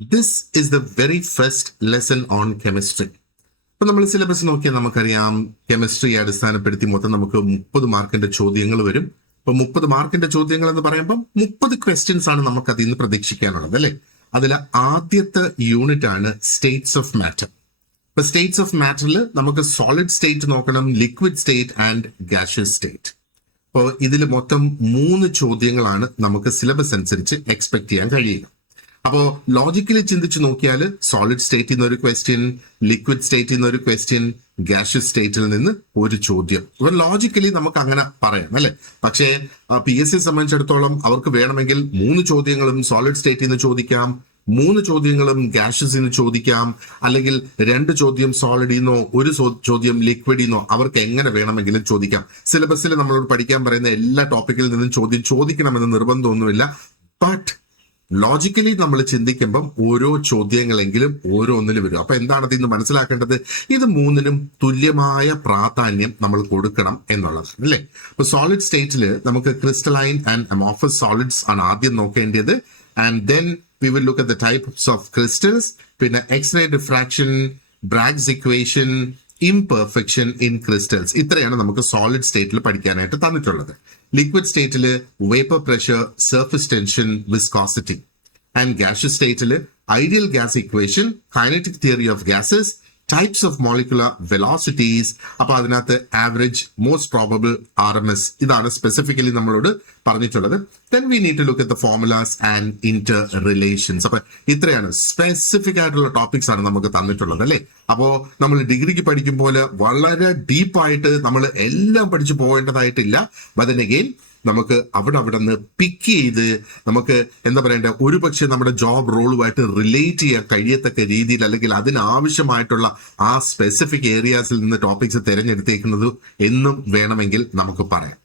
This is the very first lesson on chemistry. ഇപ്പൊ നമ്മൾ syllabus നോക്കിയാൽ നമുക്കറിയാം കെമിസ്ട്രി അടിസ്ഥാനപ്പെടുത്തി മൊത്തം നമുക്ക് 30 മാർക്കിന്റെ ചോദ്യങ്ങൾ വരും. അപ്പൊ 30 മാർക്കിന്റെ ചോദ്യങ്ങൾ എന്ന് പറയുമ്പോൾ 30 ക്വസ്റ്റ്യൻസ് ആണ് നമുക്ക് അതിൽ നിന്ന് പ്രതീക്ഷിക്കാനുള്ളത് അല്ലെ. അതിൽ ആദ്യത്തെ യൂണിറ്റ് ആണ് സ്റ്റേറ്റ്സ് ഓഫ് മാറ്റർ. ഇപ്പൊ സ്റ്റേറ്റ്സ് ഓഫ് മാറ്ററിൽ നമുക്ക് സോളിഡ് സ്റ്റേറ്റ് നോക്കണം, ലിക്വിഡ് സ്റ്റേറ്റ് ആൻഡ് ഗാഷ്യസ് സ്റ്റേറ്റ്. അപ്പോൾ ഇതിൽ മൊത്തം 3 ചോദ്യങ്ങളാണ് നമുക്ക് സിലബസ് അനുസരിച്ച് എക്സ്പെക്ട് ചെയ്യാൻ കഴിയുക. അപ്പോൾ ലോജിക്കലി ചിന്തിച്ച് നോക്കിയാൽ സോളിഡ് സ്റ്റേറ്റിൽ നിന്ന് ഒരു ക്വസ്റ്റ്യൻ, ലിക്വിഡ് സ്റ്റേറ്റിൽ നിന്ന് ഒരു ക്വസ്റ്റ്യൻ, ഗ്യാഷ്യസ് സ്റ്റേറ്റിൽ നിന്ന് ഒരു ചോദ്യം. ഇവർ ലോജിക്കലി നമുക്ക് അങ്ങനെ പറയാം അല്ലെ. പക്ഷേ PSC സംബന്ധിച്ചിടത്തോളം അവർക്ക് വേണമെങ്കിൽ 3 ചോദ്യങ്ങളും സോളിഡ് സ്റ്റേറ്റിൽ നിന്ന് ചോദിക്കാം, 3 ചോദ്യങ്ങളും ഗ്യാഷ്യസിൽ നിന്ന് ചോദിക്കാം, അല്ലെങ്കിൽ 2 ചോദ്യം സോളിഡിൽ നിന്നോ 1 ചോദ്യം ലിക്വിഡിൽ നിന്നോ അവർക്ക് എങ്ങനെ വേണമെങ്കിലും ചോദിക്കാം. സിലബസിൽ നമ്മളോട് പഠിക്കാൻ പറയുന്ന എല്ലാ ടോപ്പിക്കിൽ നിന്നും ചോദ്യം ചോദിക്കണമെന്ന് നിർബന്ധമൊന്നുമില്ല. ബട്ട് ലോജിക്കലി നമ്മൾ ചിന്തിക്കുമ്പം ഓരോ ചോദ്യങ്ങളെങ്കിലും ഓരോന്നിൽ വരും. അപ്പൊ എന്താണ് അതിൽ നിന്ന് മനസ്സിലാക്കേണ്ടത്? ഇത് 3നും തുല്യമായ പ്രാധാന്യം നമ്മൾ കൊടുക്കണം എന്നുള്ളത് അല്ലേ. ഇപ്പൊ സോളിഡ് സ്റ്റേറ്റിൽ നമുക്ക് ക്രിസ്റ്റലൈൻ ആൻഡ് അമോർഫസ് സോളിഡ്സ് ആണ് ആദ്യം നോക്കേണ്ടത്. And then we will look at the types of crystals, പിന്നെ X-ray diffraction, Bragg's equation, imperfection in crystals. ഇത്രയാണ് നമുക്ക് സോളിഡ് സ്റ്റേറ്റിൽ പഠിക്കാനായിട്ട് തന്നിട്ടുള്ളത്. ലിക്വിഡ് സ്റ്റേറ്റിൽ vapour pressure, surface tension, viscosity. And gaseous സ്റ്റേറ്റിൽ ideal gas equation, kinetic theory of gases, types of molecular velocities. അപ്പൊ അതിനകത്ത് ആവറേജ്, മോസ്റ്റ് പ്രോബബിൾ, RMS ഇതാണ് സ്പെസിഫിക്കലി നമ്മളോട് പറഞ്ഞിട്ടുള്ളത്. Then we need to look at the formulas and interrelations. അപ്പൊ ഇത്രയാണ് specific ആയിട്ടുള്ള topics ആണ് നമുക്ക് തന്നിട്ടുള്ളത് അല്ലെ. അപ്പോ നമ്മൾ ഡിഗ്രിക്ക് പഠിക്കുമ്പോൾ വളരെ ഡീപ്പായിട്ട് നമ്മൾ എല്ലാം പഠിച്ചു പോകേണ്ടതായിട്ടില്ല. ബട്ട് ദെൻ അഗെയിൻ നമുക്ക് അവിടെ നിന്ന് പിക്ക് ചെയ്ത് നമുക്ക് എന്താ പറയണ്ട, ഒരുപക്ഷെ നമ്മുടെ ജോബ് റോളുമായിട്ട് റിലേറ്റ് ചെയ്യാൻ കഴിയത്തക്ക രീതിയിൽ അല്ലെങ്കിൽ അതിനാവശ്യമായിട്ടുള്ള ആ സ്പെസിഫിക് ഏരിയാസിൽ നിന്ന് ടോപ്പിക്സ് തിരഞ്ഞെടുത്തേക്കുന്നത് എന്നും വേണമെങ്കിൽ നമുക്ക് പറയാം.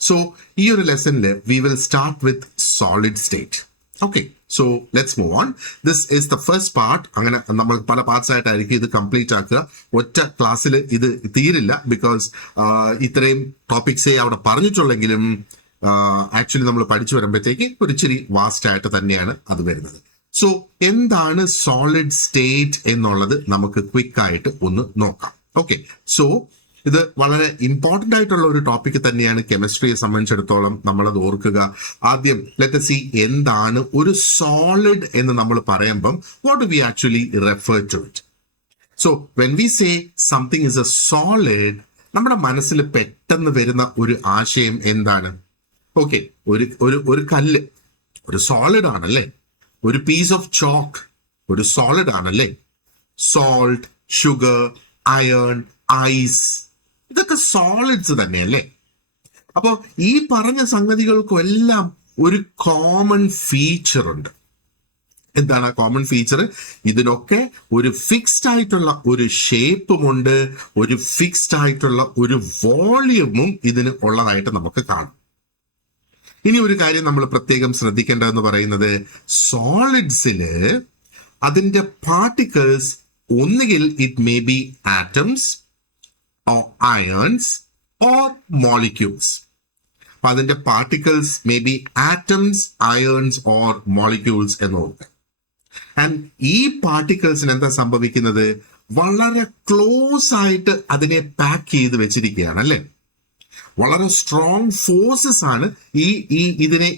സോ ഈ ഒരു ലെസണിൽ we will start with solid state. Okay, so let's move on. This is the first part. അങ്ങനെ നമ്മൾ പല പാർട്സ് ആയിട്ടായിരിക്കും ഇത് കംപ്ലീറ്റ് ആക്കുക. ഒറ്റ ക്ലാസ്സിൽ ഇത് തീരില്ല. ബിക്കോസ് ഇത്രയും ടോപ്പിക്സേ അവിടെ പറഞ്ഞിട്ടുള്ളെങ്കിലും ആക്ച്വലി നമ്മൾ പഠിച്ചു വരുമ്പോഴത്തേക്ക് ഒരു ഇച്ചിരി വാസ്റ്റ് ആയിട്ട് തന്നെയാണ് അത് വരുന്നത്. സോ എന്താണ് സോളിഡ് സ്റ്റേറ്റ് എന്നുള്ളത് നമുക്ക് ക്വിക്ക് ആയിട്ട് ഒന്ന് നോക്കാം. ഓക്കെ, സോ ഇത് വളരെ ഇമ്പോർട്ടന്റ് ആയിട്ടുള്ള ഒരു ടോപ്പിക് തന്നെയാണ് കെമിസ്ട്രിയെ സംബന്ധിച്ചിടത്തോളം. നമ്മളത് ഓർക്കുക. ആദ്യം ലെറ്റ് us see എന്താണ് ഒരു സോളിഡ് എന്ന് നമ്മൾ പറയുമ്പം what do we actually refer to it. So when we say something is a solid, നമ്മുടെ മനസ്സിൽ പെട്ടെന്ന് വരുന്ന ഒരു ആശയം എന്താണ്? ഓക്കെ, ഒരു കല്ല് ഒരു സോളിഡ് ആണല്ലേ. ഒരു പീസ് ഓഫ് ചോക്ക് ഒരു സോളിഡ് ആണല്ലേ. സോൾട്ട്, ഷുഗർ, അയൺ, ഐസ് ഇതൊക്കെ സോളിഡ്സ് തന്നെയല്ലേ. അപ്പോ ഈ പറഞ്ഞ സംഗതികൾക്കും എല്ലാം ഒരു കോമൺ ഫീച്ചർ ഉണ്ട്. എന്താണ് ആ കോമൺ ഫീച്ചർ? ഇതിനൊക്കെ ഒരു ഫിക്സ്ഡ് ആയിട്ടുള്ള ഒരു ഷേപ്പുമുണ്ട്, ഒരു ഫിക്സ്ഡ് ആയിട്ടുള്ള ഒരു വോള്യൂമും ഇതിന് ഉള്ളതായിട്ട് നമുക്ക് കാണാം. ഇനി ഒരു കാര്യം നമ്മൾ പ്രത്യേകം ശ്രദ്ധിക്കേണ്ടതെന്ന് പറയുന്നത്, സോളിഡ്സില് അതിന്റെ പാർട്ടിക്കിൾസ് ഒന്നുകിൽ it may be atoms or ions or molecules. അപ്പൊ അതിന്റെ particles may be atoms, ions or molecules എന്നുള്ളത്. ആൻഡ് ഈ പാർട്ടിക്കിൾസിന് എന്താ സംഭവിക്കുന്നത്? വളരെ ക്ലോസ് ആയിട്ട് അതിനെ പാക്ക് ചെയ്ത് വെച്ചിരിക്കുകയാണ് അല്ലെ. വളരെ സ്ട്രോങ് ഫോഴ്സസ് ആണ്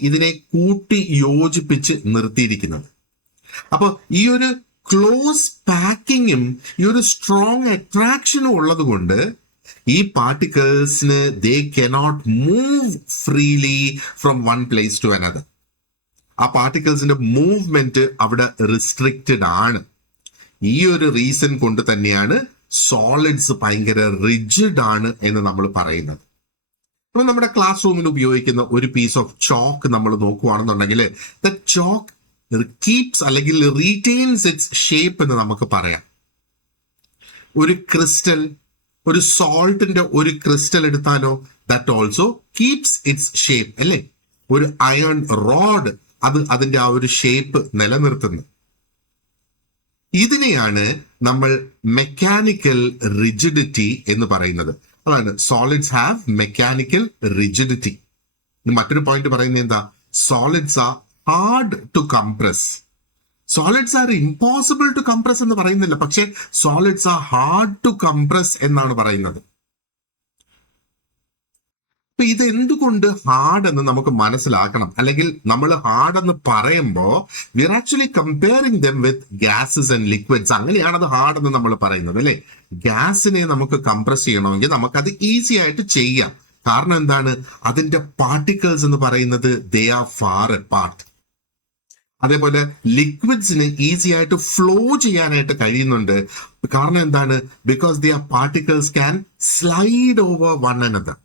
ഇതിനെ കൂട്ടി യോജിപ്പിച്ച് നിർത്തിയിരിക്കുന്നത്. അപ്പൊ ഈ ഒരു ക്ലോസ് പാക്കിങ്ങും ഈ ഒരു സ്ട്രോങ് അട്രാക്ഷനും ഉള്ളത് കൊണ്ട് ഈ പാർട്ടിക്കിൾസിന് they cannot move freely from one place to another. ആ പാർട്ടിക്കിൾസിന്റെ മൂവ്മെന്റ് അവിടെ റിസ്ട്രിക്റ്റഡ് ആണ്. ഈ ഒരു റീസൺ കൊണ്ട് തന്നെയാണ് സോളിഡ്സ് ഭയങ്കര റിജിഡ് ആണ് എന്ന് നമ്മൾ പറയുന്നത്. അപ്പൊ നമ്മുടെ ക്ലാസ് റൂമിൽ ഉപയോഗിക്കുന്ന ഒരു പീസ് ഓഫ് ചോക്ക് നമ്മൾ നോക്കുകയാണെന്നുണ്ടെങ്കിൽ ദ ചോക്ക് കീപ്സ് അല്ലെങ്കിൽ റീറ്റെയിൻസ് ഇറ്റ്സ് ഷേപ്പ് എന്ന് നമുക്ക് പറയാം. ഒരു ക്രിസ്റ്റൽ, ഒരു സോൾട്ടിന്റെ ഒരു ക്രിസ്റ്റൽ എടുത്താലോ, that also keeps it's shape അല്ലേ. ഒരു അയൺ റോഡ് അത് അതിന്റെ ആ ഒരു ഷേപ്പ് നിലനിർത്തുന്നു. ഇതിനെയാണ് നമ്മൾ മെക്കാനിക്കൽ റിജിഡിറ്റി എന്ന് പറയുന്നത്. അതാണ് സോളിഡ്സ് ഹാവ് മെക്കാനിക്കൽ റിജിഡിറ്റി. മറ്റൊരു പോയിന്റ് പറയുന്നത് എന്താ? Solids are hard to compress. Solids are impossible to compress എന്ന് പറയുന്നില്ല, പക്ഷേ solids are hard to compress എന്നാണ് പറയുന്നത്. അപ്പൊ ഇത് എന്തുകൊണ്ട് ഹാർഡ് എന്ന് നമുക്ക് മനസ്സിലാക്കണം. അല്ലെങ്കിൽ നമ്മൾ ഹാർഡ് എന്ന് പറയുമ്പോൾ we are actually comparing them with gases and liquids. അങ്ങനെയാണ് അത് ഹാർഡ് എന്ന് നമ്മൾ പറയുന്നത്, അല്ലെ? ഗ്യാസിനെ നമുക്ക് കംപ്രസ് ചെയ്യണമെങ്കിൽ നമുക്കത് ഈസി ആയിട്ട് ചെയ്യാം. കാരണം എന്താണ്? അതിന്റെ പാർട്ടിക്കിൾസ് എന്ന് പറയുന്നത് ദേ ആർ ഫാർ അപ്പാർട്ട്. അതേപോലെ ലിക്വിഡ്സിന് ഈസി ആയിട്ട് ഫ്ലോ ചെയ്യാനായിട്ട് കഴിയുന്നുണ്ട്. കാരണം എന്താണ്? Because their particles can slide over one another.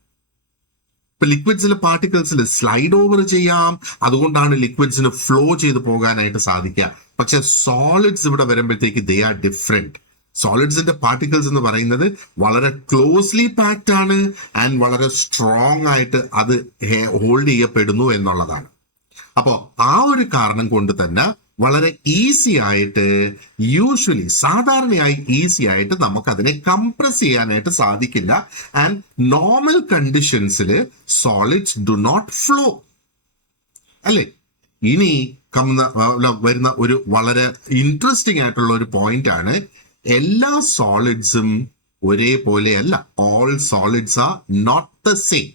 ഇപ്പൊ ലിക്വിഡ്സിലെ പാർട്ടിക്കിൾസിൽ സ്ലൈഡ് ഓവർ ചെയ്യാം, അതുകൊണ്ടാണ് ലിക്വിഡ്സിന് ഫ്ലോ ചെയ്ത് പോകാനായിട്ട് സാധിക്കുക. പക്ഷെ സോളിഡ്സ് ഇവിടെ വരുമ്പോഴത്തേക്ക് ദേ ആർ ഡിഫറെന്റ്. സോളിഡ്സിന്റെ പാർട്ടിക്കിൾസ് എന്ന് പറയുന്നത് വളരെ ക്ലോസ്ലി പാക്ഡ് ആണ് ആൻഡ് വളരെ സ്ട്രോങ് ആയിട്ട് അത് ഹോൾഡ് ചെയ്യപ്പെടുന്നു എന്നുള്ളതാണ്. അപ്പോ ആ ഒരു കാരണം കൊണ്ട് തന്നെ വളരെ ഈസി ആയിട്ട്, യൂഷ്വലി സാധാരണയായി ഈസി ആയിട്ട് നമുക്ക് അതിനെ കംപ്രസ് ചെയ്യാനായിട്ട് സാധിക്കില്ല. ആൻഡ് നോർമൽ കണ്ടീഷൻസിൽ സോളിഡ്സ് ഡു നോട്ട് ഫ്ലോ, അല്ലേ? ഇനി വരുന്ന ഒരു വളരെ ഇൻട്രസ്റ്റിംഗ് ആയിട്ടുള്ള ഒരു പോയിന്റ് ആണ്, എല്ലാ സോളിഡ്സും ഒരേപോലെയല്ല. All solids are not the same.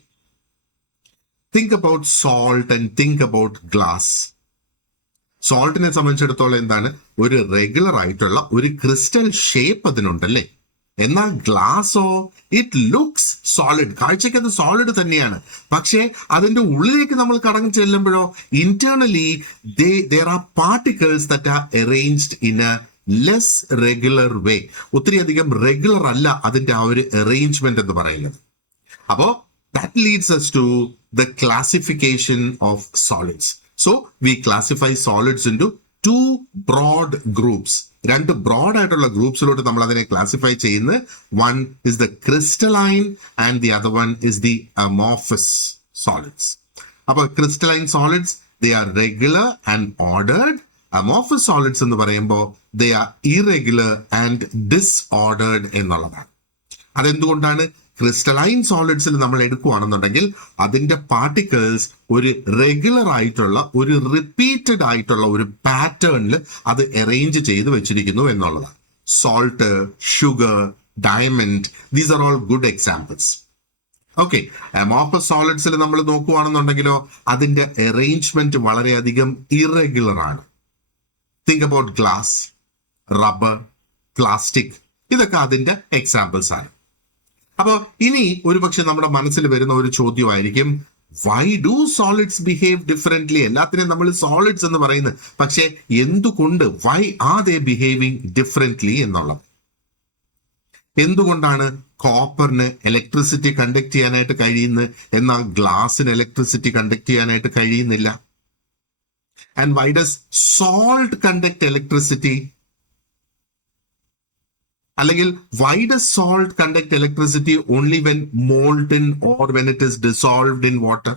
Think about salt and think about glass. സോൾട്ടിനെ സംബന്ധിച്ചിടത്തോളം എന്താണ്? ഒരു റെഗുലർ ആയിട്ടുള്ള ഒരു ക്രിസ്റ്റൽ ഷേപ്പ് അതിനുണ്ടല്ലേ. എന്നാൽ ഗ്ലാസോ ഇറ്റ് ലുക്സ് സോളിഡ്. കാഴ്ചയ്ക്ക് അത് സോളിഡ് തന്നെയാണ്. പക്ഷേ അതിന്റെ ഉള്ളിലേക്ക് നമ്മൾ കടന്നു ചെല്ലുമ്പോഴോ internally there are particles that are arranged in a less regular way. ഒത്തിരി അധികം റെഗുലർ അല്ല അതിന്റെ ആ ഒരു അറേഞ്ച്മെന്റ് എന്ന് പറയുന്നത്. അപ്പോ that leads us to the classification of solids. So we classify solids into two broad groups. രണ്ട് ബ്രോഡ് ആയിട്ടുള്ള ഗ്രൂപ്പ്സിലോട്ട് നമ്മൾ അതിനെ ക്ലാസിഫൈ ചെയ്യുന്നത്. One is the crystalline and the other one is the amorphous solids. അപ്പൊ crystalline solids they are regular and ordered. Amorphous solids എന്ന് പറയുമ്പോൾ they are irregular and disordered എന്നുള്ളതാണ്. അതെന്തുകൊണ്ടാണ്? ക്രിസ്റ്റലൈൻ സോളിഡ്സിൽ നമ്മൾ എടുക്കുകയാണെന്നുണ്ടെങ്കിൽ അതിന്റെ പാർട്ടിക്കിൾസ് ഒരു റെഗുലർ ആയിട്ടുള്ള, ഒരു റിപ്പീറ്റഡ് ആയിട്ടുള്ള ഒരു പാറ്റേണിൽ അത് അറേഞ്ച് ചെയ്ത് വെച്ചിരിക്കുന്നു എന്നുള്ളതാണ്. Salt, sugar, diamond, these are all good examples. Okay, amorphous സോളിഡ്സിൽ നമ്മൾ നോക്കുകയാണെന്നുണ്ടെങ്കിലോ അതിന്റെ അറേഞ്ച്മെന്റ് വളരെയധികം ഇറഗുലർ ആണ്. Think about glass, rubber, plastic, ഇതൊക്കെ അതിന്റെ എക്സാമ്പിൾസ് ആണ്. അപ്പോൾ ഇനി ഒരുപക്ഷെ നമ്മുടെ മനസ്സിൽ വരുന്ന ഒരു ചോദ്യമായിരിക്കും, why do solids behave differently? എല്ലാത്തിനെയും നമ്മൾ സോളിഡ്സ് എന്ന് പറയുന്നത്, പക്ഷെ എന്തുകൊണ്ട്, why are they behaving differently എന്നുള്ളത്. എന്തുകൊണ്ടാണ് കോപ്പറിന് ഇലക്ട്രിസിറ്റി കണ്ടക്ട് ചെയ്യാനായിട്ട് കഴിയുന്നത്, എന്നാൽ ഗ്ലാസിന് ഇലക്ട്രിസിറ്റി കണ്ടക്ട് ചെയ്യാനായിട്ട് കഴിയുന്നില്ല? And why does salt conduct electricity? അല്ലെങ്കിൽ why does salt conduct electricity only when molten or when it is dissolved in water?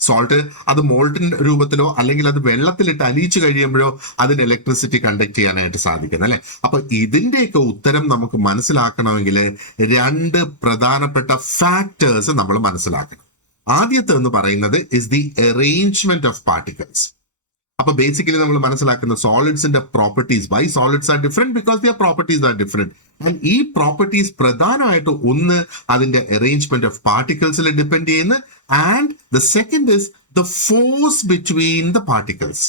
Salt അത് molten രൂപത്തിലോ അല്ലെങ്കിൽ അത് വെള്ളത്തിലിട്ട് അലിയിച്ചു കഴിയുമ്പോഴോ അതിന് ഇലക്ട്രിസിറ്റി കണ്ടക്ട് ചെയ്യാനായിട്ട് സാധിക്കുന്നത്, അല്ലെ? അപ്പൊ ഇതിന്റെയൊക്കെ ഉത്തരം നമുക്ക് മനസ്സിലാക്കണമെങ്കിൽ രണ്ട് പ്രധാനപ്പെട്ട ഫാക്ടേഴ്സ് നമ്മൾ മനസ്സിലാക്കണം. ആദ്യത്തെ എന്ന് പറയുന്നത് is the arrangement of particles. അപ്പൊ ബേസിക്കലി നമ്മൾ മനസ്സിലാക്കുന്ന സോളിഡ്സിന്റെ properties, why solids are different, because their properties are different. And ഈ പ്രോപ്പർട്ടീസ് പ്രധാനമായിട്ട് ഒന്ന് അതിന്റെ അറേഞ്ച്മെന്റ് ഓഫ് പാർട്ടിക്കിൾസിൽ ഡിപ്പെൻഡ് ചെയ്യുന്നു. And the second is the force between the particles.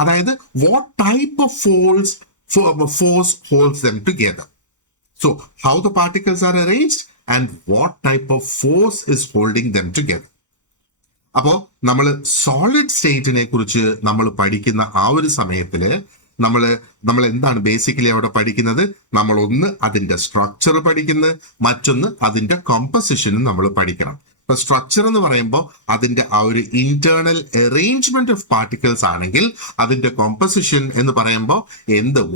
അതായത് what type of force holds them together. So how the particles are arranged and what type of force is holding them together. അപ്പോ നമ്മൾ solid സ്റ്റേറ്റിനെ കുറിച്ച് നമ്മൾ പഠിക്കുന്ന ആ ഒരു സമയത്തില് നമ്മൾ എന്താണ് ബേസിക്കലി അവിടെ പഠിക്കുന്നത്? നമ്മൾ ഒന്ന് അതിന്റെ സ്ട്രക്ചർ പഠിക്കുന്നത്, മറ്റൊന്ന് അതിന്റെ കോമ്പസിഷനും നമ്മൾ പഠിക്കണം. ഇപ്പൊ സ്ട്രക്ചർ എന്ന് പറയുമ്പോൾ അതിന്റെ ആ ഒരു ഇന്റേണൽ അറേഞ്ച്മെന്റ് ഓഫ് പാർട്ടിക്കിൾസ് ആണെങ്കിൽ, അതിന്റെ കോമ്പസിഷൻ എന്ന് പറയുമ്പോൾ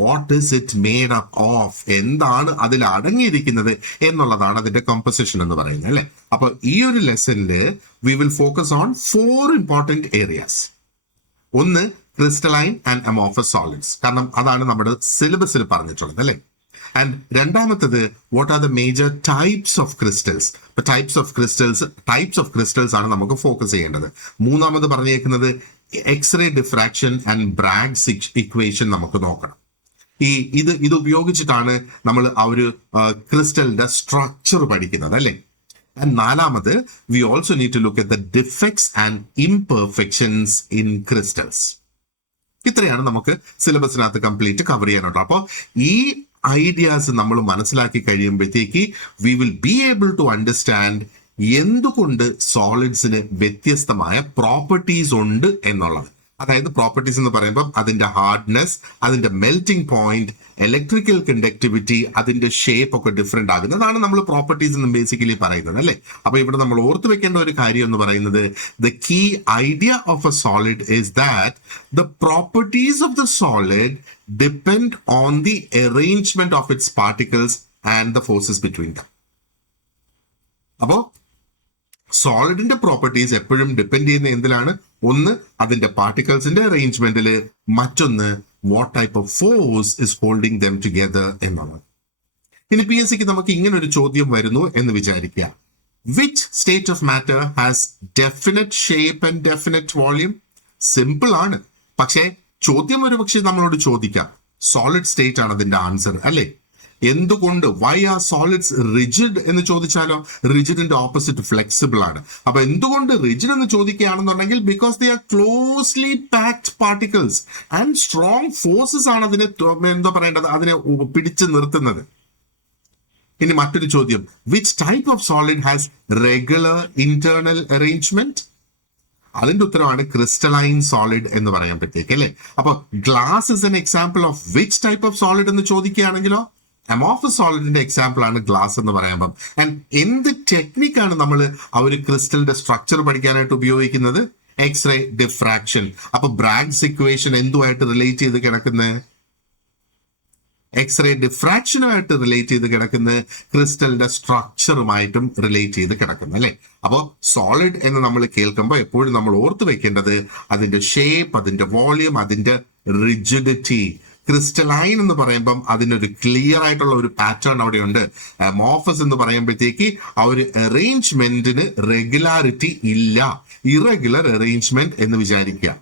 what is it made up of, എന്താണ് അതിൽ അടങ്ങിയിരിക്കുന്നത് എന്നുള്ളതാണ് അതിന്റെ കോമ്പസിഷൻ എന്ന് പറയുന്നത്, അല്ലെ? അപ്പൊ ഈ ഒരു ലെസണില് we will focus on 4 important areas. ഒന്ന് ക്രിസ്റ്റലൈൻ ആൻഡ് അമോർഫസ് സോളിഡ്സ്, കാരണം അതാണ് നമ്മുടെ സിലബസിൽ പറഞ്ഞിട്ടുള്ളത്, അല്ലെ? ആൻഡ് രണ്ടാമത്തത് what are the major types of crystals. Types of crystals ആണ് നമുക്ക് ഫോക്കസ് ചെയ്യേണ്ടത്. മൂന്നാമത് പറഞ്ഞേക്കുന്നത് X-ray diffraction and Bragg's equation നമുക്ക് നോക്കണം. ഇത് ഉപയോഗിച്ചിട്ടാണ് നമ്മൾ ആ ഒരു ക്രിസ്റ്റലിന്റെ സ്ട്രക്ചർ പഠിക്കുന്നത് അല്ലേ. ആൻഡ് നാലാമത്, we also need to look at the defects and imperfections in crystals. ഇത്രയാണ് നമുക്ക് സിലബസിനകത്ത് കംപ്ലീറ്റ് കവർ ചെയ്യാനുള്ളത്. അപ്പോൾ ഈ ഐഡിയാസ് നമ്മൾ മനസ്സിലാക്കി കഴിയുമ്പോഴത്തേക്ക് we will be able to understand എന്തുകൊണ്ട് സോളിഡ്സിന് വ്യത്യസ്തമായ പ്രോപ്പർട്ടീസ് ഉണ്ട് എന്നുള്ളത്. അതായത് പ്രോപ്പർട്ടീസ് എന്ന് പറയുമ്പോൾ അതിന്റെ ഹാർഡ്നെസ്, അതിന്റെ മെൽറ്റിംഗ് പോയിന്റ്, ഇലക്ട്രിക്കൽ കണ്ടക്ടിവിറ്റി, അതിന്റെ ഷേപ്പ് ഒക്കെ ഡിഫറെന്റ് ആകുന്നതാണ് നമ്മൾ പ്രോപ്പർട്ടീസ് എന്ന് ബേസിക്കലി പറയുന്നത് അല്ലേ. അപ്പൊ ഇവിടെ നമ്മൾ ഓർത്ത് വെക്കേണ്ട ഒരു കാര്യം എന്ന് പറയുന്നത്, the key idea of a solid is that the properties of the solid depend on the arrangement of its particles and the forces between them. അപ്പോ സോളിഡിന്റെ പ്രോപ്പർട്ടീസ് എപ്പോഴും ഡിപ്പെൻഡ് ചെയ്യുന്ന എന്തിലാണ്? ഒന്ന് അതിന്റെ പാർട്ടിക്കിൾസിന്റെ അറേഞ്ച്മെന്റിൽ, മറ്റൊന്ന് what type of force is holding them together എന്നുള്ളത്. ഇനി PSCക്ക് നമുക്ക് ഇങ്ങനെ ഒരു ചോദ്യം വരുന്നു എന്ന് വിചാരിക്കുക. Which state of matter has definite shape and definite volume? Simple ആണ്, പക്ഷേ ചോദ്യം ഒരു പക്ഷേ നമ്മളോട് ചോദിക്കാം സോളിഡ് സ്റ്റേറ്റ് ആണ് അതിന്റെ ആൻസർ അല്ലേ. എന്തുകൊണ്ട് വൈ ആർ സോളിഡ്സ് റിജിഡ് എന്ന് ചോദിച്ചാലോ, റിജിഡിന്റെ ഓപ്പോസിറ്റ് ഫ്ലെക്സിബിൾ ആണ്. അപ്പൊ എന്തുകൊണ്ട് റിജിഡ് എന്ന് ചോദിക്കുകയാണെന്നുണ്ടെങ്കിൽ because they are closely packed particles and strong forces ആണ് അതിനെ എന്താ പറയേണ്ടത്, അതിനെ പിടിച്ചു നിർത്തുന്നത്. ഇനി മറ്റൊരു ചോദ്യം, which type of solid has regular internal arrangement? അതിന്റെ ഉത്തരവാണ് ക്രിസ്റ്റലൈൻ സോളിഡ് എന്ന് പറയാൻ പറ്റേക്ക് അല്ലെ. അപ്പൊ glass is an example of which type of solid എന്ന് ചോദിക്കുകയാണെങ്കിലോ അമോർഫസ് സോളിഡിന്റെ എക്സാമ്പിൾ ആണ് ഗ്ലാസ് എന്ന് പറയുമ്പോൾ. ആൻഡ് എന്ത് ടെക്നിക്കാണ് നമ്മൾ ആ ഒരു ക്രിസ്റ്റലിന്റെ സ്ട്രക്ചർ പഠിക്കാനായിട്ട് ഉപയോഗിക്കുന്നത്? X-ray diffraction. അപ്പൊ ബ്രാഗ്സ് ഇക്വേഷൻ എന്തുമായിട്ട് റിലേറ്റ് ചെയ്ത് കിടക്കുന്നത്? എക്സ്റേ ഡിഫ്രാക്ഷനുമായിട്ട് റിലേറ്റ് ചെയ്ത് കിടക്കുന്ന, ക്രിസ്റ്റലിന്റെ സ്ട്രക്ചറുമായിട്ടും റിലേറ്റ് ചെയ്ത് കിടക്കുന്നു അല്ലെ. അപ്പോൾ സോളിഡ് എന്ന് നമ്മൾ കേൾക്കുമ്പോൾ എപ്പോഴും നമ്മൾ ഓർത്ത് വെക്കേണ്ടത് അതിന്റെ ഷേപ്പ്, അതിന്റെ വോള്യൂം, അതിന്റെ റിജിഡിറ്റി. ക്രിസ്റ്റലൈൻ എന്ന് പറയുമ്പം അതിനൊരു ക്ലിയർ ആയിട്ടുള്ള ഒരു പാറ്റേൺ അവിടെ ഉണ്ട്. അമോർഫസ് എന്ന് പറയുമ്പോഴത്തേക്ക് ആ ഒരു അറേഞ്ച്മെന്റിന് റെഗുലാരിറ്റി ഇല്ല, ഇറഗുലർ അറേഞ്ച്മെന്റ് എന്ന് വിചാരിക്കുക.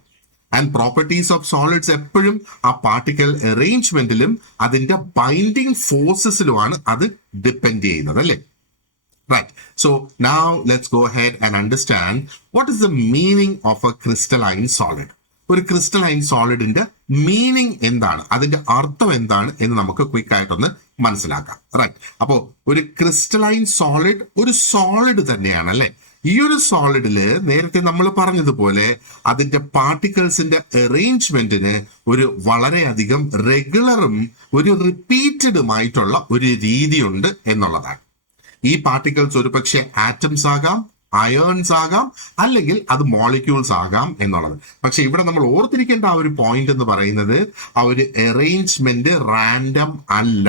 ആൻഡ് പ്രോപ്പർട്ടീസ് ഓഫ് സോളിഡ്സ് എപ്പോഴും ആ പാർട്ടിക്കൽ അറേഞ്ച്മെന്റിലും അതിന്റെ ബൈൻഡിങ് ഫോഴ്സസിലുമാണ് അത് ഡിപ്പെൻഡ് ചെയ്യുന്നത് അല്ലേ. Right. So now let's go ahead and understand what is the meaning of a crystalline solid. ഒരു ക്രിസ്റ്റലൈൻ സോളിഡിന്റെ മീനിങ് എന്താണ്, അതിന്റെ അർത്ഥം എന്താണ് എന്ന് നമുക്ക് ക്വിക്ക് ആയിട്ടൊന്ന് മനസ്സിലാക്കാം. റൈറ്റ്. അപ്പോ ഒരു ക്രിസ്റ്റലൈൻ സോളിഡ് ഒരു സോളിഡ് തന്നെയാണ് അല്ലെ. ഈ ഒരു സോളിഡില് നേരത്തെ നമ്മൾ പറഞ്ഞതുപോലെ അതിന്റെ പാർട്ടിക്കിൾസിന്റെ അറേഞ്ച്മെന്റിന് ഒരു വളരെയധികം റെഗുലറും ഒരു റിപ്പീറ്റഡുമായിട്ടുള്ള ഒരു രീതിയുണ്ട് എന്നുള്ളതാണ്. ഈ പാർട്ടിക്കിൾസ് ഒരു പക്ഷേ ആറ്റംസ് ആകാം, അയേൺസ് ആകാം, അല്ലെങ്കിൽ അത് മോളിക്യൂൾസ് ആകാം എന്നുള്ളത്. പക്ഷെ ഇവിടെ നമ്മൾ ഓർത്തിരിക്കേണ്ട ആ ഒരു പോയിന്റ് എന്ന് പറയുന്നത് ആ ഒരു അറേഞ്ച്മെന്റ് റാൻഡം അല്ല.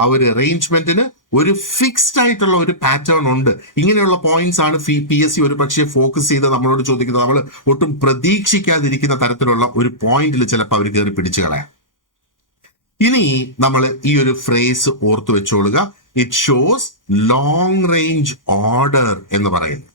ആ ഒരു അറേഞ്ച്മെന്റിന് ഒരു ഫിക്സ്ഡ് ആയിട്ടുള്ള ഒരു പാറ്റേൺ ഉണ്ട്. ഇങ്ങനെയുള്ള പോയിന്റ്സ് ആണ് PSC ഒരു പക്ഷേ ഫോക്കസ് ചെയ്ത് നമ്മളോട് ചോദിക്കുന്നത്. നമ്മൾ ഒട്ടും പ്രതീക്ഷിക്കാതിരിക്കുന്ന തരത്തിലുള്ള ഒരു പോയിന്റിൽ ചിലപ്പോൾ അവർ കയറി പിടിച്ചു കളയാം. ഇനി നമ്മൾ ഈ ഒരു ഫ്രേസ് ഓർത്തു വെച്ചോളുക, it shows long range order എന്ന് പറയുന്നത്.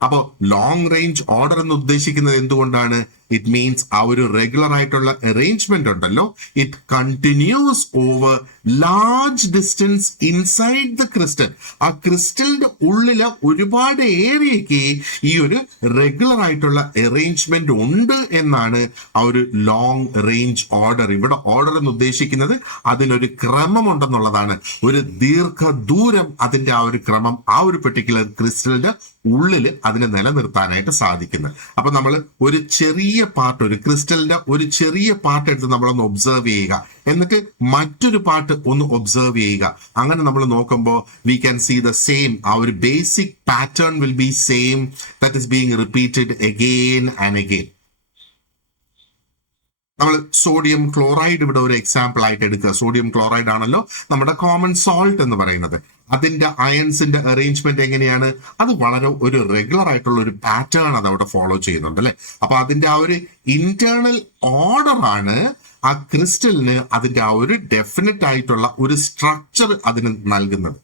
അപ്പോ ലോങ് റേഞ്ച് ഓർഡർ എന്ന് ഉദ്ദേശിക്കുന്നത് എന്തുകൊണ്ടാണ്? ഇറ്റ് മീൻസ് ആ ഒരു റെഗുലർ ആയിട്ടുള്ള അറേഞ്ച്മെന്റ് ഉണ്ടല്ലോ, it continuous over large distance inside the crystal. ആ ക്രിസ്റ്റലിന്റെ ഉള്ളില് ഒരുപാട് ഏരിയക്ക് ഈ ഒരു റെഗുലർ ആയിട്ടുള്ള അറേഞ്ച്മെന്റ് ഉണ്ട് എന്നാണ് ആ ഒരു ലോങ് റേഞ്ച് ഓർഡർ. ഇവിടെ ഓർഡർ എന്ന് ഉദ്ദേശിക്കുന്നത് അതിനൊരു ക്രമം ഉണ്ടെന്നുള്ളതാണ്. ഒരു ദീർഘദൂരം അതിന്റെ ആ ഒരു ക്രമം ആ ഒരു പെർട്ടിക്കുലർ ക്രിസ്റ്റലിന്റെ ഉള്ളിൽ അതിനെ നിലനിർത്താനായിട്ട് സാധിക്കുന്നത്. അപ്പൊ നമ്മൾ ഒരു ചെറിയ പാർട്ട്, ഒരു ക്രിസ്റ്റലിന്റെ ഒരു ചെറിയ പാർട്ട് എടുത്ത് നമ്മളൊന്ന് ഒബ്സർവ് ചെയ്യുക, എന്നിട്ട് മറ്റൊരു പാർട്ട് ഒന്ന് ഒബ്സർവ് ചെയ്യുക. അങ്ങനെ നമ്മൾ നോക്കുമ്പോൾ we can see the same, ആ ഒരു basic pattern will be same, that is being repeated again and again. നമ്മൾ സോഡിയം ക്ലോറൈഡ് ഇവിടെ ഒരു എക്സാമ്പിൾ ആയിട്ട് എടുക്കുക. സോഡിയം ക്ലോറൈഡ് ആണല്ലോ നമ്മുടെ കോമൺ സോൾട്ട് എന്ന് പറയുന്നത്. അതിന്റെ അയൺസിന്റെ അറേഞ്ച്മെന്റ് എങ്ങനെയാണ്? അത് വളരെ ഒരു റെഗുലർ ആയിട്ടുള്ള ഒരു പാറ്റേൺ അത് അവിടെ ഫോളോ ചെയ്യുന്നുണ്ട് അല്ലെ. അപ്പൊ അതിന്റെ ആ ഒരു ഇന്റേണൽ ഓർഡർ ആണ് ആ ക്രിസ്റ്റലിന് അതിന്റെ ആ ഒരു ഡെഫിനറ്റ് ആയിട്ടുള്ള ഒരു സ്ട്രക്ചർ അതിന് നൽകുന്നത്.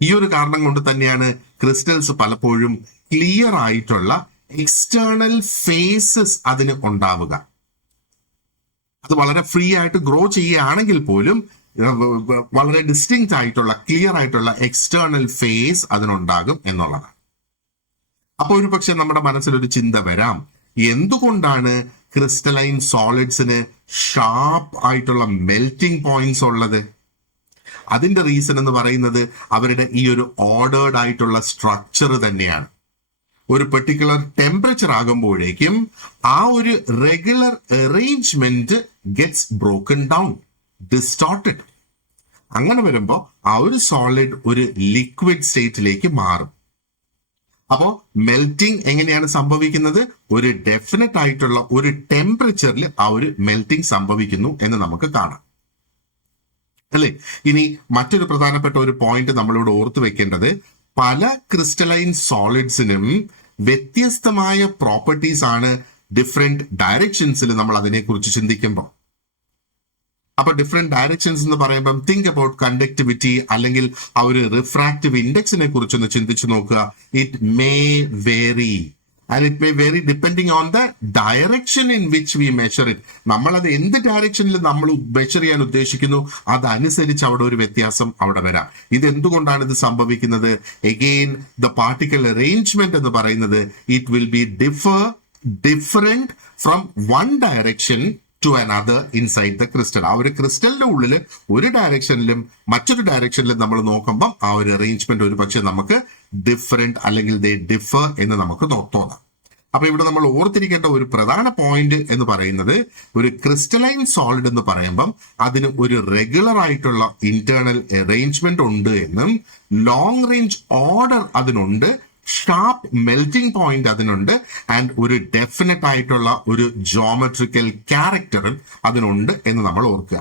ഈ ഒരു കാരണം കൊണ്ട് തന്നെയാണ് ക്രിസ്റ്റൽസ് പലപ്പോഴും ക്ലിയർ ആയിട്ടുള്ള എക്സ്റ്റേണൽ ഫേസസ് അതിന് ഉണ്ടാവുക. അത് വളരെ ഫ്രീ ആയിട്ട് ഗ്രോ ചെയ്യുകയാണെങ്കിൽ പോലും വളരെ ഡിസ്റ്റിങ്ക്റ്റ് ആയിട്ടുള്ള ക്ലിയർ ആയിട്ടുള്ള എക്സ്റ്റേണൽ ഫേസ് അതിനുണ്ടാകും എന്നുള്ളതാണ്. അപ്പോൾ ഒരു പക്ഷെ നമ്മുടെ മനസ്സിലൊരു ചിന്ത വരാം, എന്തുകൊണ്ടാണ് ക്രിസ്റ്റലൈൻ സോളിഡ്സിന് ഷാർപ്പ് ആയിട്ടുള്ള മെൽറ്റിംഗ് പോയിന്റ്സ് ഉള്ളത്? അതിന്റെ റീസൺ എന്ന് പറയുന്നത് അവരുടെ ഈ ഒരു ഓർഡേർഡ് ആയിട്ടുള്ള സ്ട്രക്ചർ തന്നെയാണ്. ഒരു പെർട്ടിക്കുലർ ടെമ്പറേച്ചർ ആകുമ്പോഴേക്കും ആ ഒരു regular arrangement gets broken down, distorted. അങ്ങനെ വരുമ്പോൾ ആ ഒരു സോളിഡ് ഒരു ലിക്വിഡ് സ്റ്റേറ്റിലേക്ക് മാറും. അപ്പോ മെൽറ്റിംഗ് എങ്ങനെയാണ് സംഭവിക്കുന്നത്? ഒരു ഡെഫിനറ്റ് ആയിട്ടുള്ള ഒരു ടെമ്പറേച്ചറിൽ ആ ഒരു മെൽറ്റിംഗ് സംഭവിക്കുന്നു എന്ന് നമുക്ക് കാണാം, അല്ലേ? ഇനി മറ്റൊരു പ്രധാനപ്പെട്ട ഒരു പോയിന്റ് നമ്മളിവിടെ ഓർത്തു വെക്കേണ്ടത്, പല ക്രിസ്റ്റലൈൻ സോളിഡ്സിനും വ്യത്യസ്തമായ പ്രോപ്പർട്ടീസ് ആണ് ഡിഫറെന്റ് ഡയറക്ഷൻസിൽ നമ്മൾ അതിനെക്കുറിച്ച് ചിന്തിക്കുമ്പോൾ. അപ്പൊ ഡിഫറെന്റ് ഡയറക്ഷൻസ് എന്ന് പറയുമ്പോൾ തിങ്ക് അബൌട്ട് കണ്ടക്ടിവിറ്റി അല്ലെങ്കിൽ ആ ഒരു റിഫ്രാക്റ്റീവ് ഇൻഡെക്സിനെ കുറിച്ചൊന്ന് ചിന്തിച്ചു നോക്കുക. It may vary and it may vary depending on the direction in which we measure it. നമ്മളത് എന്ത് ഡയറക്ഷനിൽ നമ്മൾ മെഷർ ചെയ്യാൻ ഉദ്ദേശിക്കുന്നു അതനുസരിച്ച് അവിടെ ഒരു വ്യത്യാസം അവിടെ വരാം. ഇത് എന്തുകൊണ്ടാണ് ഇത് സംഭവിക്കുന്നത്? എഗെയിൻ ദ പാർട്ടിക്കൽ അറേഞ്ച്മെന്റ് എന്ന് പറയുന്നത് it will be different from one direction to another inside the crystal. ആ ഒരു ക്രിസ്റ്റലിന്റെ ഉള്ളിൽ ഒരു ഡയറക്ഷനിലും മറ്റൊരു ഡയറക്ഷനിലും നമ്മൾ നോക്കുമ്പോൾ ആ ഒരു അറേഞ്ച്മെന്റ് ഒരു പക്ഷെ നമുക്ക് ഡിഫറെന്റ് അല്ലെങ്കിൽ ദേ ഡിഫർ എന്ന് നമുക്ക് തോന്നാം. അപ്പൊ ഇവിടെ നമ്മൾ ഓർത്തിരിക്കേണ്ട ഒരു പ്രധാന പോയിന്റ് എന്ന് പറയുന്നത്, ഒരു ക്രിസ്റ്റലൈൻ സോളിഡ് എന്ന് പറയുമ്പം അതിന് ഒരു റെഗുലർ ആയിട്ടുള്ള ഇന്റേണൽ അറേഞ്ച്മെന്റ് ഉണ്ട് എന്നും ലോങ് റേഞ്ച് ഓർഡർ അതിനുണ്ട്, ഷാർപ്പ് മെൽറ്റിംഗ് പോയിന്റ് അതിനുണ്ട്, ആൻഡ് ഒരു ഡെഫിനറ്റ് ആയിട്ടുള്ള ഒരു ജോമെട്രിക്കൽ ക്യാരക്ടർ അതിനുണ്ട് എന്ന് നമ്മൾ ഓർക്കുക.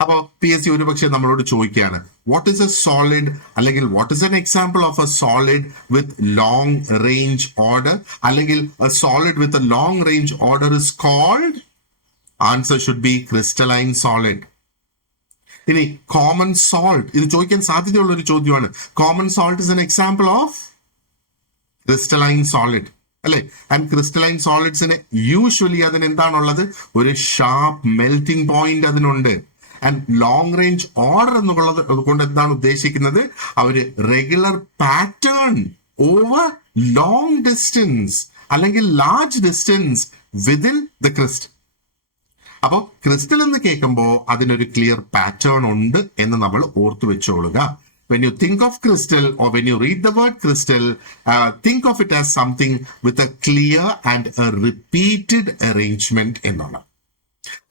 അപ്പോ PSC ഒരുപക്ഷെ നമ്മളോട് ചോദിക്കുകയാണ്, വാട്ട് ഈസ് എ സോളിഡ് അല്ലെങ്കിൽ what is an example of a solid with long range order അല്ലെങ്കിൽ a solid with a long range order is called? Answer should be crystalline solid. ഇനി കോമൺ സോൾട്ട്, ഇത് ചോദിക്കാൻ സാധ്യതയുള്ള ഒരു ചോദ്യമാണ്. Common salt is an example of crystalline solid, അല്ലെ? And crystalline സോളിഡ്സിന് usually അതിന് എന്താണുള്ളത്? ഒരു ഷാർപ്പ് മെൽറ്റിംഗ് പോയിന്റ് അതിനുണ്ട്. ആൻഡ് ലോങ് റേഞ്ച് ഓർഡർ എന്നുള്ളത് അതുകൊണ്ട് എന്താണ് ഉദ്ദേശിക്കുന്നത്? അവര് regular pattern over long distance അല്ലെങ്കിൽ large distance within the crystal. അപ്പോ ക്രിസ്റ്റൽ എന്ന് കേൾക്കുമ്പോൾ അതിനൊരു ക്ലിയർ പാറ്റേൺ ഉണ്ട് എന്ന് നമ്മൾ ഓർത്തു വെച്ചോളുക. When you think of crystal or when you read the word crystal, think of it as something with a clear and a repeated arrangement എന്നുള്ള.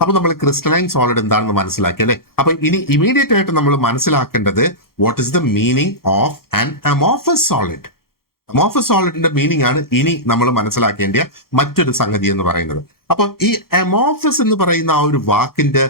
അപ്പൊ നമ്മൾ ക്രിസ്റ്റലൈൻ സോളിഡ് എന്താണെന്ന് മനസ്സിലാക്കി, അല്ലെ? അപ്പൊ ഇനി ഇമീഡിയറ്റ് ആയിട്ട് നമ്മൾ മനസ്സിലാക്കേണ്ടത് what is the meaning of an amorphous solid. Amorphous സോളിഡിന്റെ മീനിങ് ആണ് ഇനി നമ്മൾ മനസ്സിലാക്കേണ്ട മറ്റൊരു സംഗതി എന്ന് പറയുന്നത്. അപ്പൊ ഈ അമോർഫസ് എന്ന് പറയുന്ന ആ ഒരു വാക്കിന്റെ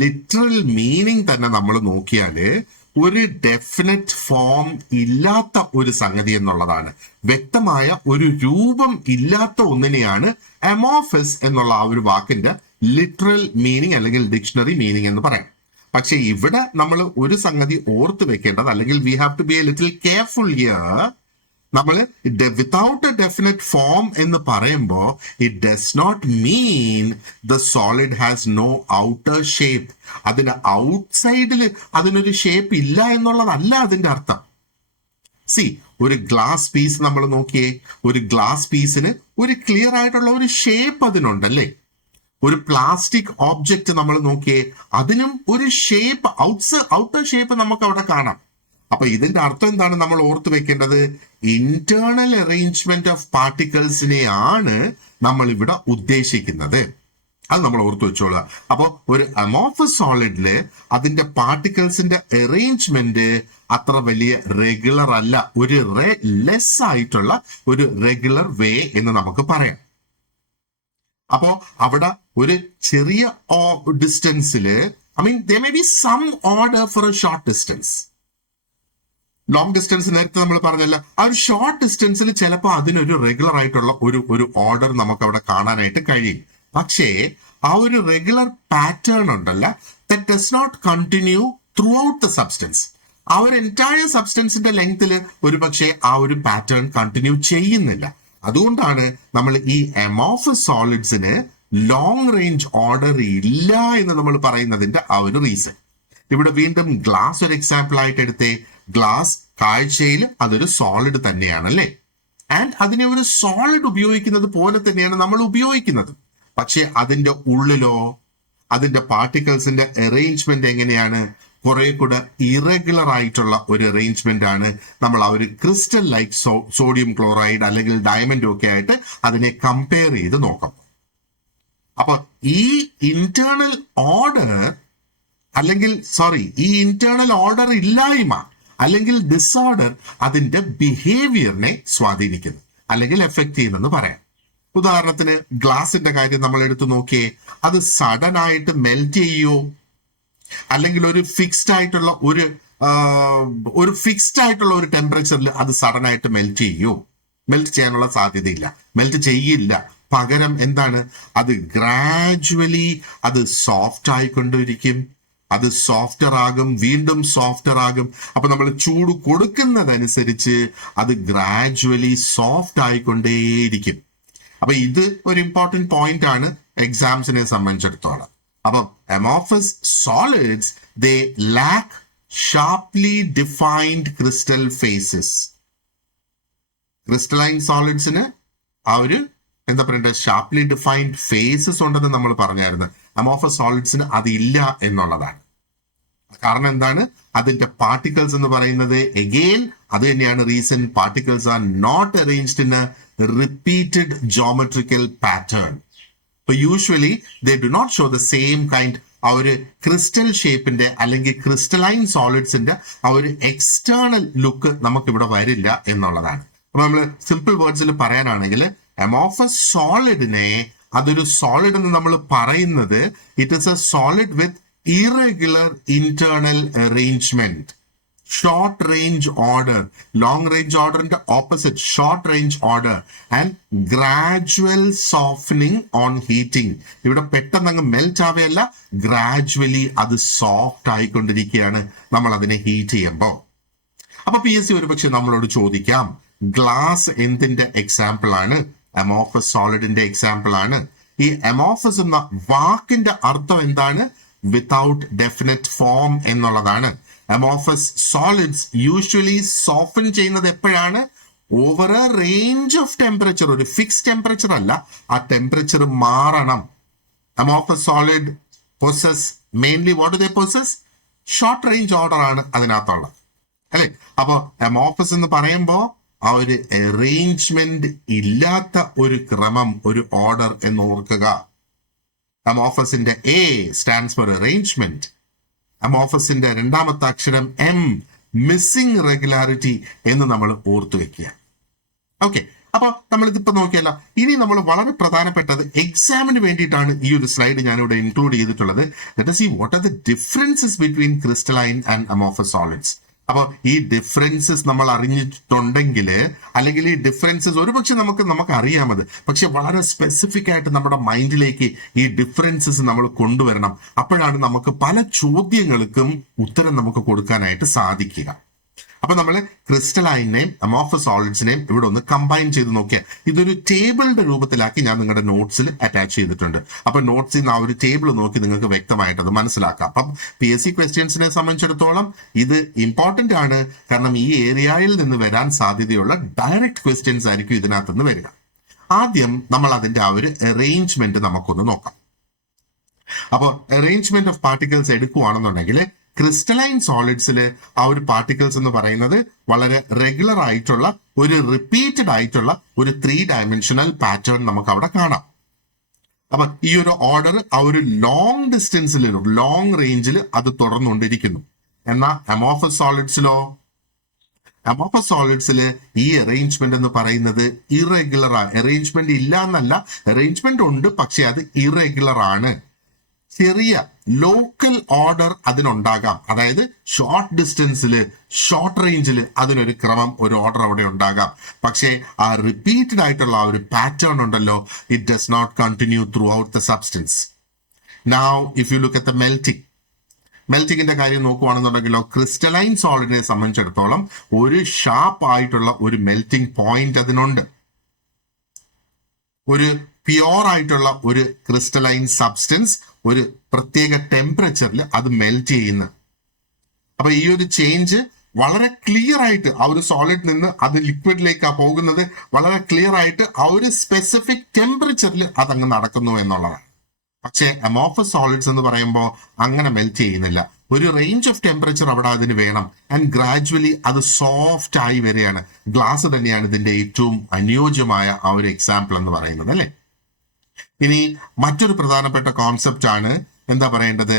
ലിറ്ററൽ മീനിങ് തന്നെ നമ്മൾ നോക്കിയാല് ഒരു ഡെഫിനറ്റ് ഫോം ഇല്ലാത്ത ഒരു സംഗതി എന്നുള്ളതാണ്. വ്യക്തമായ ഒരു രൂപം ഇല്ലാത്ത ഒന്നിനെയാണ് അമോർഫസ് എന്നുള്ള ആ ഒരു വാക്കിന്റെ ലിറ്ററൽ മീനിങ് അല്ലെങ്കിൽ ഡിക്ഷണറി മീനിങ് എന്ന് പറയാം. പക്ഷെ ഇവിടെ നമ്മൾ ഒരു സംഗതി ഓർത്ത് വെക്കേണ്ടത്, അല്ലെങ്കിൽ we have to be a little careful here. നമ്മൾ വിത്തൗട്ട് എ ഡെഫിനറ്റ് ഫോം എന്ന് പറയുമ്പോൾ it does not mean the solid has no outer shape. അതിന് ഔട്ട്സൈഡിൽ അതിനൊരു ഷേപ്പ് ഇല്ല എന്നുള്ളതല്ല അതിന്റെ അർത്ഥം. സി, ഒരു ഗ്ലാസ് പീസ് നമ്മൾ നോക്കിയേ, ഒരു ഗ്ലാസ് പീസിന് ഒരു ക്ലിയർ ആയിട്ടുള്ള ഒരു ഷേപ്പ് അതിനുണ്ടല്ലേ? ഒരു പ്ലാസ്റ്റിക് ഓബ്ജക്റ്റ് നമ്മൾ നോക്കിയേ, അതിനും ഒരു ഷേപ്പ്, ഔട്ടർ ഷേപ്പ് നമുക്ക് അവിടെ കാണാം. അപ്പൊ ഇതിന്റെ അർത്ഥം എന്താണ് നമ്മൾ ഓർത്ത് വെക്കേണ്ടത്? ഇന്റേണൽ അറേഞ്ച്മെന്റ് ഓഫ് പാർട്ടിക്കിൾസിനെയാണ് നമ്മൾ ഇവിടെ ഉദ്ദേശിക്കുന്നത്. അത് നമ്മൾ ഓർത്ത് വെച്ചോളുക. അപ്പൊ ഒരു അമോർഫസ് സോളിഡില് അതിന്റെ പാർട്ടിക്കിൾസിന്റെ അറേഞ്ച്മെന്റ് അത്ര വലിയ റെഗുലർ അല്ല, ഒരു ലെസ് ആയിട്ടുള്ള ഒരു റെഗുലർ വേ എന്ന് നമുക്ക് പറയാം. അപ്പോ അവിടെ ഒരു ചെറിയ ഡിസ്റ്റൻസില് there may be some order for a short distance. Long distance നേരത്തെ നമ്മൾ പറഞ്ഞല്ല, ആ ഒരു ഷോർട്ട് ഡിസ്റ്റൻസിൽ ചിലപ്പോൾ അതിനൊരു റെഗുലർ ആയിട്ടുള്ള ഒരു ഓർഡർ നമുക്ക് അവിടെ കാണാനായിട്ട് കഴിയും. പക്ഷേ ആ ഒരു റെഗുലർ പാറ്റേൺ ഉണ്ടല്ല, that does not continue throughout the substance. ആ ഒരു എൻറ്റയർ സബ്സ്റ്റൻസിന്റെ ലെങ്തിൽ ഒരു പക്ഷേ ആ ഒരു പാറ്റേൺ കണ്ടിന്യൂ ചെയ്യുന്നില്ല. അതുകൊണ്ടാണ് നമ്മൾ ഈ അമോർഫസ് സോളിഡ്സിന് ലോങ് റേഞ്ച് ഓർഡർ ഇല്ല എന്ന് നമ്മൾ പറയുന്നതിന്റെ ആ ഒരു റീസൺ. ഇവിടെ വീണ്ടും ഗ്ലാസ് ഒരു എക്സാമ്പിൾ ആയിട്ട് എടുത്തേ. ഗ്ലാസ് കാഴ്ചയിൽ അതൊരു സോളിഡ് തന്നെയാണ് അല്ലേ, ആൻഡ് അതിനെ ഒരു സോളിഡ് ഉപയോഗിക്കുന്നത് പോലെ തന്നെയാണ് നമ്മൾ ഉപയോഗിക്കുന്നത്. പക്ഷെ അതിന്റെ ഉള്ളിലോ അതിന്റെ പാർട്ടിക്കിൾസിന്റെ അറേഞ്ച്മെന്റ് എങ്ങനെയാണ്? കുറെ കൂടെ ഇറഗുലർ ആയിട്ടുള്ള ഒരു അറേഞ്ച്മെന്റ് ആണ്. നമ്മൾ ആ ഒരു ക്രിസ്റ്റൽ ലൈക്ക് സോഡിയം ക്ലോറൈഡ് അല്ലെങ്കിൽ ഡയമണ്ടും ഒക്കെ ആയിട്ട് അതിനെ കമ്പയർ ചെയ്ത് നോക്കാം. അപ്പൊ ഈ ഇന്റേണൽ ഓർഡർ അല്ലെങ്കിൽ ഈ ഇന്റേണൽ ഓർഡർ ഇല്ലായ്മ അല്ലെങ്കിൽ ഡിസോർഡർ അതിന്റെ ബിഹേവിയറിനെ സ്വാധീനിക്കുന്നു അല്ലെങ്കിൽ എഫക്ട് ചെയ്യുന്നെന്ന് പറയാം. ഉദാഹരണത്തിന് ഗ്ലാസിന്റെ കാര്യം നമ്മൾ എടുത്തു നോക്കിയേ. അത് സഡൻ ആയിട്ട് മെൽറ്റ് ചെയ്യോ അല്ലെങ്കിൽ ഒരു ഫിക്സ്ഡ് ആയിട്ടുള്ള ഒരു ടെമ്പറേച്ചറിൽ അത് സഡൻ ആയിട്ട് മെൽറ്റ് ചെയ്യോ? മെൽറ്റ് ചെയ്യാനുള്ള സാധ്യതയില്ല, മെൽറ്റ് ചെയ്യില്ല. പകരം എന്താണ്, അത് ഗ്രാജുവലി അത് സോഫ്റ്റ് ആയിക്കൊണ്ടിരിക്കും. അത് സോഫ്റ്റർ ആകും, വീണ്ടും സോഫ്റ്റർ ആകും. അപ്പൊ നമ്മൾ ചൂട് കൊടുക്കുന്നതനുസരിച്ച് അത് ഗ്രാജുവലി സോഫ്റ്റ് ആയിക്കൊണ്ടേയിരിക്കും. അപ്പൊ ഇത് ഒരു ഇമ്പോർട്ടന്റ് പോയിന്റ് ആണ് എക്സാംസിനെ സംബന്ധിച്ചിടത്തോളം. അപ്പൊ amorphous solids they lack sharply defined crystal faces. Crystalline സോളിഡ്സിന് ആ ഒരു എന്താ പറയണ്ടേ, ഷാർപ്ലി ഡിഫൈൻഡ് ഫേസസ് ഉണ്ടെന്ന് നമ്മൾ പറഞ്ഞായിരുന്നു. അമോർഫസ് സോളിഡ്സിന് അതില്ല എന്നുള്ളതാണ്. കാരണം എന്താണ്, അതിന്റെ പാർട്ടിക്കിൾസ് എന്ന് പറയുന്നത് എഗെയിൻ അത് തന്നെയാണ് reason. Particles are not arranged in a repeated geometrical pattern. അപ്പൊ usually they do not show the same kind. ആ ഒരു ക്രിസ്റ്റൽ ഷേപ്പിന്റെ അല്ലെങ്കിൽ ക്രിസ്റ്റലൈൻ സോളിഡ്സിന്റെ ആ ഒരു എക്സ്റ്റേണൽ ലുക്ക് നമുക്ക് ഇവിടെ വരില്ല എന്നുള്ളതാണ്. അപ്പൊ നമ്മൾ സിമ്പിൾ വേർഡ്സിൽ പറയാനാണെങ്കിൽ അമോർഫസ് സോളിഡിനെ അതൊരു സോളിഡ് എന്ന് നമ്മൾ പറയുന്നത് it is a solid with irregular internal arrangement, short range order. Long range ഓർഡറിന്റെ opposite short range order and gradual softening on heating. ഇവിടെ പെട്ടെന്ന് അങ്ങ് മെൽറ്റ് ആവുകയല്ല, ഗ്രാജുവലി അത് സോഫ്റ്റ് ആയിക്കൊണ്ടിരിക്കുകയാണ് നമ്മൾ അതിനെ ഹീറ്റ് ചെയ്യുമ്പോൾ. അപ്പൊ PSC ഒരുപക്ഷെ നമ്മളോട് ചോദിക്കാം, ഗ്ലാസ് എന്തിന്റെ എക്സാമ്പിൾ ആണ്? അമോർഫസ് സോളിഡിന്റെ എക്സാമ്പിൾ ആണ്. ഈ അമോർഫസ് എന്ന വാക്കിന്റെ അർത്ഥം എന്താണ്? വിത്തൗട്ട് ഡെഫിനറ്റ് ഫോം എന്നുള്ളതാണ്. അമോർഫസ് സോളിഡ്സ് യൂഷ്വലി സോഫൻ ചെയ്യുന്നത് എപ്പോഴാണ്? Over A range of temperature. ഒരു ഫിക്സ് ടെമ്പറേച്ചർ അല്ല, ആ ടെമ്പറേച്ചർ മാറണം. Amorphous solid possess mainly what do they possess? Short range order ആണ് അതിനകത്തുള്ളത് അല്ലെ. അപ്പൊ അമോർഫസ് എന്ന് പറയുമ്പോ ആ ഒരു അറേഞ്ച്മെന്റ് ഇല്ലാത്ത ഒരു ക്രമം, ഒരു ഓർഡർ എന്ന് ഓർക്കുക. അമോർഫസിന്റെ A സ്റ്റാൻഡ്സ് ഫോർ അറേഞ്ച്മെന്റ്. അമോർഫസിന്റെ രണ്ടാമത്തെ അക്ഷരം M, മിസ്സിംഗ് റെഗുലാരിറ്റി എന്ന് നമ്മൾ ഓർത്തു വെക്കുക. ഓക്കെ, അപ്പൊ നമ്മൾ ഇതിപ്പോ നോക്കിയല്ലോ. ഇനി നമ്മൾ വളരെ പ്രധാനപ്പെട്ടത് എക്സാമിന് വേണ്ടിയിട്ടാണ് ഈ ഒരു സ്ലൈഡ് ഞാനിവിടെ ഇൻക്ലൂഡ് ചെയ്തിട്ടുള്ളത്. Let us see what are the differences between crystalline and amorphous solids. അപ്പൊ ഈ ഡിഫറൻസസ് നമ്മൾ അറിഞ്ഞിട്ടുണ്ടെങ്കിൽ, അല്ലെങ്കിൽ ഈ ഡിഫറൻസസ് ഒരുപക്ഷെ നമുക്ക് അറിയാമത്, പക്ഷെ വളരെ സ്പെസിഫിക് ആയിട്ട് നമ്മുടെ മൈൻഡിലേക്ക് ഈ ഡിഫറൻസസ് നമ്മൾ കൊണ്ടുവരണം. അപ്പോഴാണ് നമുക്ക് പല ചോദ്യങ്ങൾക്കും ഉത്തരം നമുക്ക് കൊടുക്കാനായിട്ട് സാധിക്കുക. അപ്പൊ നമ്മൾ ക്രിസ്റ്റലൈനെയും അമോർഫസ് സോളിഡ്സിനെയും ഇവിടെ ഒന്ന് കമ്പൈൻ ചെയ്ത് നോക്കിയാൽ ഇതൊരു ടേബിളിന്റെ രൂപത്തിലാക്കി ഞാൻ നിങ്ങളുടെ നോട്ട്സിൽ അറ്റാച്ച് ചെയ്തിട്ടുണ്ട്. അപ്പൊ നോട്ട്സിൽ നിന്ന് ആ ഒരു ടേബിൾ നോക്കി നിങ്ങൾക്ക് വ്യക്തമായിട്ട് അത് മനസ്സിലാക്കാം. അപ്പം PSC ക്വസ്റ്റ്യൻസിനെ സംബന്ധിച്ചിടത്തോളം ഇത് ഇമ്പോർട്ടന്റ് ആണ്. കാരണം ഈ ഏരിയയിൽ നിന്ന് വരാൻ സാധ്യതയുള്ള ഡയറക്റ്റ് ക്വസ്റ്റ്യൻസ് ആയിരിക്കും ഇതിനകത്ത് നിന്ന് വരിക. ആദ്യം നമ്മൾ അതിന്റെ ആ ഒരു അറേഞ്ച്മെന്റ് നമുക്കൊന്ന് നോക്കാം. അപ്പോൾ അറേഞ്ച്മെന്റ് ഓഫ് പാർട്ടിക്കിൾസ് എടുക്കുകയാണെന്നുണ്ടെങ്കിൽ ക്രിസ്റ്റലൈൻ സോളിഡ്സിൽ ആ ഒരു പാർട്ടിക്കിൾസ് എന്ന് പറയുന്നത് വളരെ റെഗുലർ ആയിട്ടുള്ള ഒരു റിപ്പീറ്റഡ് ആയിട്ടുള്ള ഒരു 3 ഡയമെൻഷണൽ പാറ്റേൺ നമുക്ക് അവിടെ കാണാം. അപ്പൊ ഈ ഒരു ഓർഡർ ആ ഒരു ലോങ് ഡിസ്റ്റൻസിൽ, ലോങ് റേഞ്ചിൽ അത് തുടർന്നുകൊണ്ടിരിക്കുന്നു. എന്നാൽ അമോർഫസ് സോളിഡ്സിൽ ഈ അറേഞ്ച്മെന്റ് എന്ന് പറയുന്നത് ഇറഗുലർ ആണ്. അറേഞ്ച്മെന്റ് ഇല്ല എന്നല്ല, അറേഞ്ച്മെന്റ് ഉണ്ട്, പക്ഷെ അത് ഇറഗുലർ ആണ്. ചെറിയ ലോക്കൽ ഓർഡർ അതിനുണ്ടാകാം. അതായത് ഷോർട്ട് ഡിസ്റ്റൻസില്, ഷോർട്ട് റേഞ്ചിൽ അതിനൊരു ക്രമം, ഒരു ഓർഡർ അവിടെ ഉണ്ടാകാം. പക്ഷേ ആ റിപ്പീറ്റഡ് ആയിട്ടുള്ള ആ ഒരു പാറ്റേൺ ഉണ്ടല്ലോ, it does not continue throughout the substance. Now if you look at the മെൽറ്റിങ്ങിന്റെ കാര്യം നോക്കുകയാണെന്നുണ്ടെങ്കിലോ, ക്രിസ്റ്റലൈൻ സോളിഡിനെ സംബന്ധിച്ചിടത്തോളം ഒരു ഷാർപ്പ് ആയിട്ടുള്ള ഒരു മെൽറ്റിംഗ് പോയിന്റ് അതിനുണ്ട്. ഒരു പ്യുവർ ആയിട്ടുള്ള ഒരു ക്രിസ്റ്റലൈൻ സബ്സ്റ്റൻസ് ഒരു പ്രത്യേക ടെമ്പറേച്ചറിൽ അത് മെൽറ്റ് ചെയ്യുന്ന. അപ്പൊ ഈ ഒരു ചേഞ്ച് വളരെ ക്ലിയർ ആയിട്ട് ആ ഒരു സോളിഡ് നിന്ന് അത് ലിക്വിഡിലേക്കാണ് പോകുന്നത്. വളരെ ക്ലിയർ ആയിട്ട് ആ ഒരു സ്പെസിഫിക് ടെമ്പറേച്ചറിൽ അതങ്ങ് നടക്കുന്നു എന്നുള്ളതാണ്. പക്ഷേ അമോർഫസ് സോളിഡ്സ് എന്ന് പറയുമ്പോൾ അങ്ങനെ മെൽറ്റ് ചെയ്യുന്നില്ല. ഒരു റേഞ്ച് ഓഫ് ടെമ്പറേച്ചർ അവിടെ അതിന് വേണം. ആൻഡ് ഗ്രാജുവലി അത് സോഫ്റ്റ് ആയി വരികയാണ്. ഗ്ലാസ് തന്നെയാണ് ഇതിന്റെ ഏറ്റവും അനുയോജ്യമായ ആ ഒരു എക്സാമ്പിൾ എന്ന് പറയുന്നത് അല്ലെ. ഇനി മറ്റൊരു പ്രധാനപ്പെട്ട കോൺസെപ്റ്റ് ആണ് എന്താ പറയേണ്ടത്,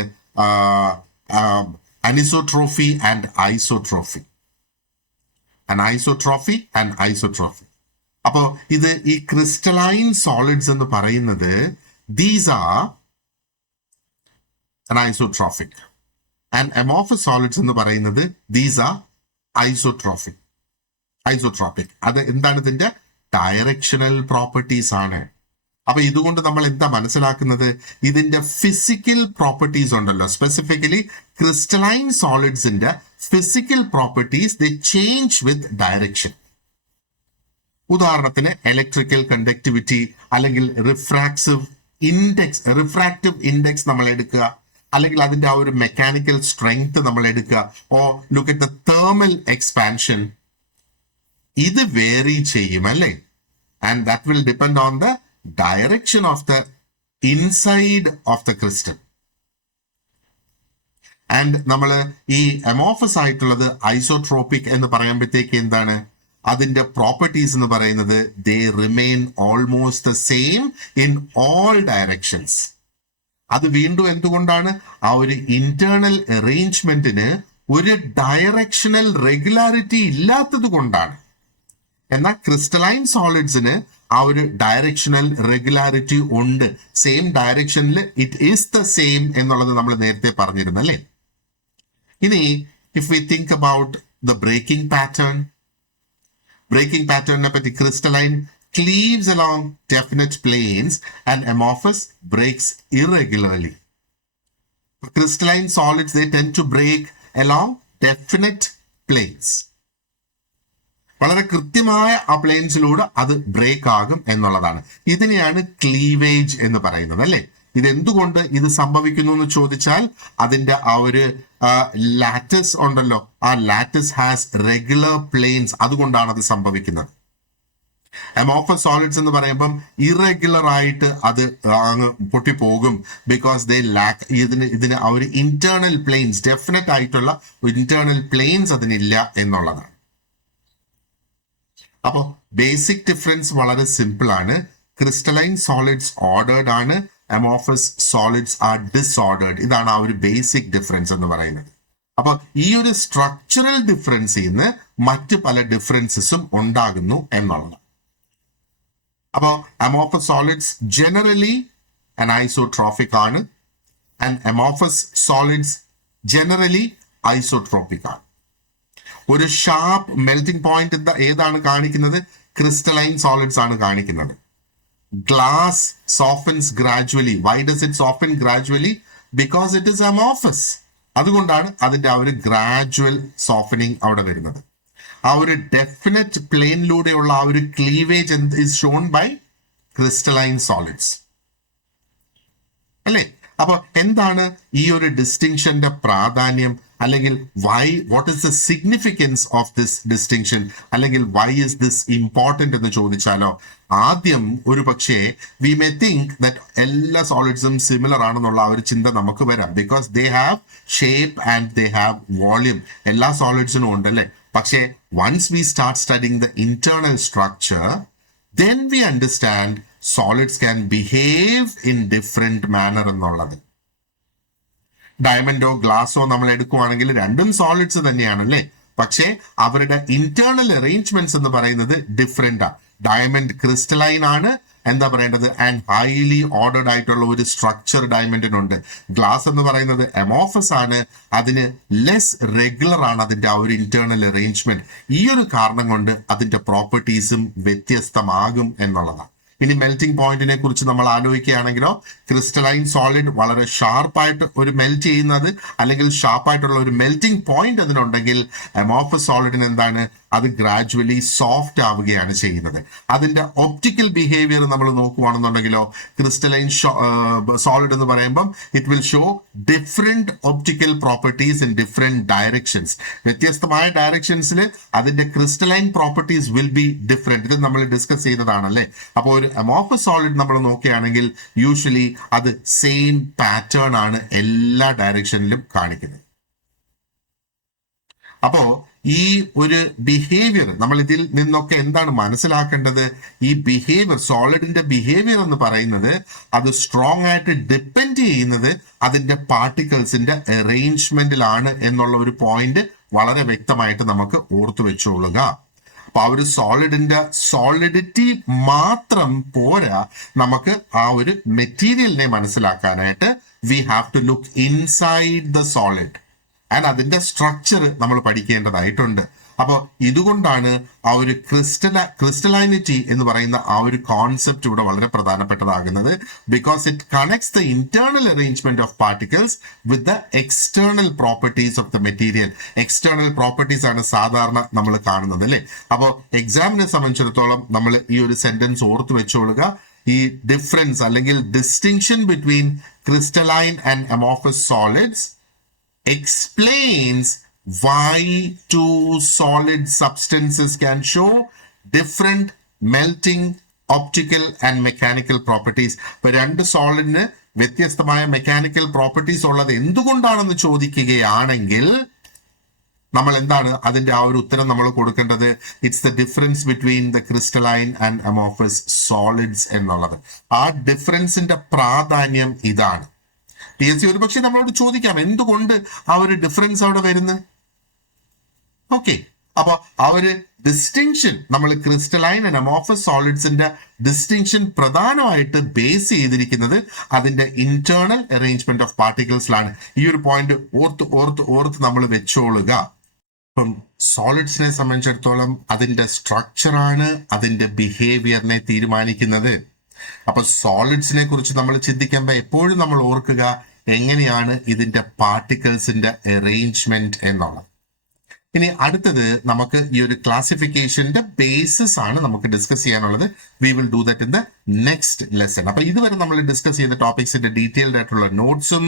അനിസോട്രോഫി ആൻഡ് ഐസോട്രോഫി. ഐസോട്രോഫി ആൻഡ് ഐസോട്രോഫി. അപ്പോ ഇത് ഈ ക്രിസ്റ്റലൈൻ സോളിഡ്സ് എന്ന് പറയുന്നത് these are isotropic. And amorphous solids എന്ന് പറയുന്നത് ദീസ് ആർ ഐസോട്രോഫിക്. അത് എന്താണ്? ഇതിന്റെ ഡയറക്ഷണൽ പ്രോപ്പർട്ടീസ് ആണ്. അപ്പൊ ഇതുകൊണ്ട് നമ്മൾ എന്താ മനസ്സിലാക്കുന്നത്? ഇതിന്റെ ഫിസിക്കൽ പ്രോപ്പർട്ടീസ് ഉണ്ടല്ലോ, സ്പെസിഫിക്കലി ക്രിസ്റ്റലൈൻ സോളിഡ്സിന്റെ physical properties they change with direction. ഉദാഹരണത്തിന് ഇലക്ട്രിക്കൽ കണ്ടക്ടിവിറ്റി അല്ലെങ്കിൽ റിഫ്രാക്റ്റീവ് ഇൻഡെക്സ് നമ്മൾ എടുക്കുക, അല്ലെങ്കിൽ അതിന്റെ ആ ഒരു മെക്കാനിക്കൽ സ്ട്രെങ്ത് നമ്മൾ എടുക്കുക, or look at the thermal expansion. ഇത് വേരി ചെയ്യും അല്ലേ. And that will depend on the direction of the inside of the crystal. And നമ്മൾ ഈ അമോർഫസ് ആയിട്ടുള്ളത് ഐസോട്രോപിക് എന്ന് പറയുമ്പോഴത്തേക്ക് എന്താണ് അതിന്റെ പ്രോപ്പർട്ടീസ് എന്ന് പറയുന്നത്? They remain almost the same in all directions. അത് വീണ്ടും എന്തുകൊണ്ടാണ്? ആ ഒരു ഇന്റേണൽ അറേഞ്ച്മെന്റിന് ഒരു ഡയറക്ഷണൽ റെഗുലാരിറ്റി ഇല്ലാത്തത് കൊണ്ടാണ്. എന്നാൽ ക്രിസ്റ്റലൈൻ സോളിഡ്സിന് ആ ഒരു ഡയറക്ഷണൽ റെഗുലാരിറ്റി ഉണ്ട്. സെയിം ഡയറക്ഷനിൽ ഇറ്റ് ഈസ് ദ സെയിം എന്നുള്ളത് നമ്മൾ നേരത്തെ പറഞ്ഞിരുന്നു അല്ലേ. ഇനി if we think about the breaking പാറ്റേണിനെ പറ്റി, crystalline cleaves along definite planes and amorphous breaks irregularly. Crystalline solids, they tend to break along definite planes. വളരെ കൃത്യമായ ആ പ്ലെയിൻസിലൂടെ അത് ബ്രേക്ക് ആകും എന്നുള്ളതാണ്. ഇതിനെയാണ് ക്ലീവേജ് എന്ന് പറയുന്നത് അല്ലെ. ഇതെന്തുകൊണ്ട് ഇത് സംഭവിക്കുന്നു എന്ന് ചോദിച്ചാൽ അതിന്റെ ആ ഒരു ലാറ്റിസ് ഉണ്ടല്ലോ, ആ ലാറ്റിസ് ഹാസ് റെഗുലർ പ്ലെയിൻസ്, അതുകൊണ്ടാണ് അത് സംഭവിക്കുന്നത്. അമോർഫസ് സോളിഡ്സ് എന്ന് പറയുമ്പം ഇറഗുലർ ആയിട്ട് അത് അങ്ങ് പൊട്ടിപ്പോകും. ബിക്കോസ് ദേ ലാക്ക് ഇതിന് ആ ഒരു ഇന്റേണൽ പ്ലെയിൻസ്, ഡെഫിനറ്റ് ആയിട്ടുള്ള ഇന്റേണൽ പ്ലെയിൻസ് അതിനില്ല എന്നുള്ളതാണ്. അപ്പോ ബേസിക് ഡിഫറൻസ് വളരെ സിമ്പിൾ ആണ്. ക്രിസ്റ്റലൈൻ സോളിഡ്സ് ഓർഡേർഡ് ആണ്, അമോർഫസ് സോളിഡ്സ് ആർ ഡിസോർഡേർഡ്. ഇതാണ് ആ ഒരു ബേസിക് ഡിഫറൻസ് എന്ന് പറയുന്നത്. അപ്പൊ ഈ ഒരു സ്ട്രക്ചറൽ ഡിഫറൻസിൽ നിന്ന് മറ്റ് പല ഡിഫറൻസസും ഉണ്ടാകുന്നു എന്നുള്ളത്. അപ്പോ അമോർഫസ് സോളിഡ്സ് ജനറലി ഐസോട്രോഫിക് ആണ്, and amorphous solids generally isotropic ആണ്. ഒരു ഷാർപ്പ് മെൽറ്റിംഗ് പോയിന്റ് ഏതാണ് കാണിക്കുന്നത്? ക്രിസ്റ്റലൈൻ സോളിഡ്സ് ആണ് കാണിക്കുന്നത്. Glass softens gradually. Why does it soften gradually? Because it is amorphous. അതുകൊണ്ടാണ് അതിന്റെ ആ ഒരു ഗ്രാജുവൽ സോഫനിങ് അവിടെ വരുന്നത്. ആ ഒരു ഡെഫിനറ്റ് പ്ലെയിനിലൂടെയുള്ള ആ ഒരു cleavage is shown by crystalline solids അല്ലേ. അപ്പൊ എന്താണ് ഈ ഒരു ഡിസ്റ്റിങ്ഷന്റെ പ്രാധാന്യം, അല്ലെങ്കിൽ what is the significance of this distinction, അല്ലെങ്കിൽ വൈ ഇസ് ദിസ് ഇമ്പോർട്ടന്റ് എന്ന് ചോദിച്ചാലോ, ആദ്യം ഒരു പക്ഷേ വി മേ തിങ്ക് ദാറ്റ് എല്ലാ സോളിഡ്സും സിമിലർ ആണെന്നുള്ള ആ ഒരു ചിന്ത നമുക്ക് വരാം. Because they have shape and they have volume. എല്ലാ സോളിഡ്സിനും ഉണ്ടല്ലേ. പക്ഷേ once we start studying the internal structure, then we understand solids can behave in different manner എന്നുള്ളത്. ഡയമണ്ടോ ഗ്ലാസോ നമ്മൾ എടുക്കുവാണെങ്കിൽ രണ്ടും സോളിഡ്സ് തന്നെയാണ് അല്ലേ. പക്ഷേ അവരുടെ ഇന്റേണൽ അറേഞ്ച്മെന്റ്സ് എന്ന് പറയുന്നത് ഡിഫറെന്റ് ആണ്. ഡയമണ്ട് ക്രിസ്റ്റലൈൻ ആണ്, എന്താ പറയേണ്ടത്, ആൻഡ് ഹൈലി ഓർഡേർഡ് ആയിട്ടുള്ള ഒരു സ്ട്രക്ചർ ഡയമണ്ടിനുണ്ട്. ഗ്ലാസ് എന്ന് പറയുന്നത് അമോർഫസ് ആണ്, അതിന് ലെസ് റെഗുലർ ആണ് അതിന്റെ ആ ഒരു ഇന്റേണൽ അറേഞ്ച്മെന്റ്. ഈ ഒരു കാരണം കൊണ്ട് അതിന്റെ പ്രോപ്പർട്ടീസും വ്യത്യസ്തമാകും എന്നുള്ളതാണ്. ഇനി മെൽറ്റിംഗ് പോയിന്റിനെ കുറിച്ച് നമ്മൾ ആലോചിക്കുകയാണെങ്കിലോ, ക്രിസ്റ്റലൈൻ സോളിഡ് വളരെ ഷാർപ്പായിട്ട് ഒരു മെൽറ്റ് ചെയ്യുന്നത് അല്ലെങ്കിൽ ഷാർപ്പായിട്ടുള്ള ഒരു മെൽറ്റിംഗ് പോയിന്റ് അതിനുണ്ടെങ്കിൽ അമോർഫസ് സോളിഡിന് എന്താണ്, അത് ഗ്രാജുവലി സോഫ്റ്റ് ആവുകയാണ് ചെയ്യുന്നത്. അതിന്റെ ഒപ്റ്റിക്കൽ ബിഹേവിയർ നമ്മൾ നോക്കുകയാണെന്നുണ്ടെങ്കിലോ, ക്രിസ്റ്റലൈൻ സോളിഡ് എന്ന് പറയുമ്പം it will show different optical properties in different directions. വ്യത്യസ്തമായ ഡയറക്ഷൻസിൽ അതിന്റെ crystalline properties will be different. ഇത് നമ്മൾ ഡിസ്കസ് ചെയ്തതാണല്ലേ. അപ്പോൾ ഒരു അമോർഫസ് സോളിഡ് നമ്മൾ നോക്കുകയാണെങ്കിൽ യൂഷ്വലി അത് സെയിം പാറ്റേൺ ആണ് എല്ലാ ഡയറക്ഷനിലും കാണിക്കുന്നത്. അപ്പോ ഈ ഒരു ബിഹേവിയർ നമ്മൾ ഇതിൽ നിന്നൊക്കെ എന്താണ് മനസ്സിലാക്കേണ്ടത്? ഈ ബിഹേവിയർ, സോളിഡിന്റെ ബിഹേവിയർ എന്ന് പറയുന്നത് അത് സ്ട്രോങ് ആയിട്ട് ഡിപ്പെൻഡ് ചെയ്യുന്നത് അതിന്റെ പാർട്ടിക്കിൾസിന്റെ അറേഞ്ച്മെന്റിലാണ് എന്നുള്ള ഒരു പോയിന്റ് വളരെ വ്യക്തമായിട്ട് നമുക്ക് ഓർത്തു വെച്ചോളുക. അപ്പൊ ആ ഒരു സോളിഡിന്റെ സോളിഡിറ്റി മാത്രം പോരാ, നമുക്ക് ആ ഒരു മെറ്റീരിയലിനെ മനസ്സിലാക്കാനായിട്ട് we have to look inside the solid and അതിന്റെ സ്ട്രക്ചർ നമ്മൾ പഠിക്കേണ്ടതായിട്ടുണ്ട്. അപ്പോൾ ഇതുകൊണ്ടാണ് ആ ഒരു ക്രിസ്റ്റലൈനിറ്റി എന്ന് പറയുന്ന ആ ഒരു കോൺസെപ്റ്റ് ഇവിടെ വളരെ പ്രധാനപ്പെട്ടതാകുന്നത്. Because it connects the internal arrangement of particles with the external properties of the material. External properties ആണ് സാധാരണ നമ്മൾ കാണുന്നത് അല്ലേ. അപ്പോൾ എക്സാമിനെ സംബന്ധിച്ചിടത്തോളം നമ്മൾ ഈ ഒരു സെന്റൻസ് ഓർത്തു വെച്ചോളുക. ഈ ഡിഫറൻസ് അല്ലെങ്കിൽ distinction between crystalline and amorphous solids explains why two solid substances can show different melting, optical and mechanical properties. ഇപ്പൊ രണ്ട് സോളിഡിന് വ്യത്യസ്തമായ മെക്കാനിക്കൽ പ്രോപ്പർട്ടീസ് ഉള്ളത് എന്തുകൊണ്ടാണെന്ന് ചോദിക്കുകയാണെങ്കിൽ നമ്മൾ എന്താണ് അതിന്റെ ആ ഒരു ഉത്തരം നമ്മൾ കൊടുക്കേണ്ടത്? It's the difference between the crystalline and amorphous solids എന്നുള്ളത്. ആ ഡിഫറൻസിന്റെ പ്രാധാന്യം ഇതാണ്. PSC ഒരു പക്ഷേ നമ്മളോട് ചോദിക്കാം എന്തുകൊണ്ട് ആ ഒരു ഡിഫറൻസ് അവിടെ വരുന്നത്. ഓക്കെ, അപ്പൊ ആ ഒരു ഡിസ്റ്റിങ്ഷൻ നമ്മൾ ക്രിസ്റ്റലൈൻ ആൻഡ് അമോർഫസ് സോളിഡ്സിന്റെ ഡിസ്റ്റിങ്ഷൻ പ്രധാനമായിട്ട് ബേസ് ചെയ്തിരിക്കുന്നത് അതിന്റെ ഇന്റേണൽ അറേഞ്ച്മെന്റ് ഓഫ് പാർട്ടിക്കിൾസിലാണ്. ഈ ഒരു പോയിന്റ് ഓർത്ത് നമ്മൾ വെച്ചോളുക. ഇപ്പം സോളിഡ്സിനെ സംബന്ധിച്ചിടത്തോളം അതിന്റെ സ്ട്രക്ചറാണ് അതിന്റെ ബിഹേവിയറിനെ തീരുമാനിക്കുന്നത്. അപ്പൊ സോളിഡ്സിനെ കുറിച്ച് നമ്മൾ ചിന്തിക്കുമ്പോൾ എപ്പോഴും നമ്മൾ ഓർക്കുക എങ്ങനെയാണ് ഇതിന്റെ പാർട്ടിക്കിൾസിന്റെ അറേഞ്ച്മെന്റ് എന്നുള്ളത്. ഇനി അടുത്തത് നമുക്ക് ഈ ഒരു ക്ലാസിഫിക്കേഷന്റെ ബേസിസ് ആണ് നമുക്ക് ഡിസ്കസ് ചെയ്യാനുള്ളത്. We will do that in the next lesson. അപ്പൊ ഇതുവരെ നമ്മൾ ഡിസ്കസ് ചെയ്ത ടോപ്പിക്സിന്റെ ഡീറ്റെയിൽഡ് ആയിട്ടുള്ള നോട്ട്സും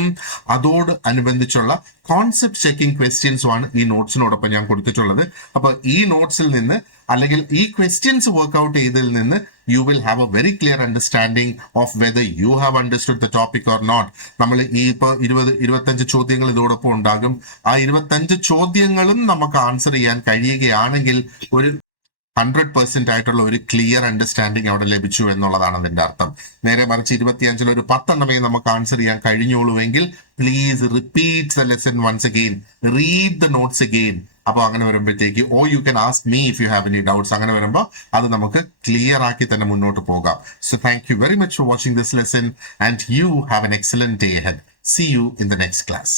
അതോട് അനുബന്ധിച്ചുള്ള കോൺസെപ്റ്റ് ചെക്കിംഗ് ക്വസ്റ്റ്യൻസും ആണ് ഈ നോട്ട്സിനോടൊപ്പം ഞാൻ കൊടുത്തിട്ടുള്ളത്. അപ്പൊ ഈ നോട്ട്സിൽ നിന്ന് അല്ലെങ്കിൽ ഈ ക്വസ്റ്റ്യൻസ് വർക്ക്ഔട്ട് ചെയ്തതിൽ നിന്ന് you will have a very clear understanding of whether you have understood the topic or not. നമ്മൾ ഈ ഇപ്പൊ 20-25 ചോദ്യങ്ങൾ ഇതോടൊപ്പം ഉണ്ടാകും. ആ 25 ചോദ്യങ്ങളും നമുക്ക് ആൻസർ ചെയ്യാൻ കഴിയുകയാണെങ്കിൽ ഒരു 100% ആയിട്ടുള്ള ഒരു ക്ലിയർ അണ്ടർസ്റ്റാൻഡിങ് അവിടെ ലഭിച്ചു എന്നുള്ളതാണ് അതിന്റെ അർത്ഥം. നേരെ മറിച്ച് 25 ഒരു 10 എണ്ണമേ നമുക്ക് ആൻസർ ചെയ്യാൻ കഴിഞ്ഞോളൂവെങ്കിൽ please repeat the lesson once again, read the notes again. അപ്പോൾ അങ്ങനെ വരുമ്പോഴത്തേക്ക് you can ask me if you have any doubts. അങ്ങനെ വരുമ്പോൾ അത് നമുക്ക് ക്ലിയർ ആക്കി തന്നെ മുന്നോട്ട് പോകാം. So thank you very much for watching this lesson and you have an excellent day ahead. See you in the next class.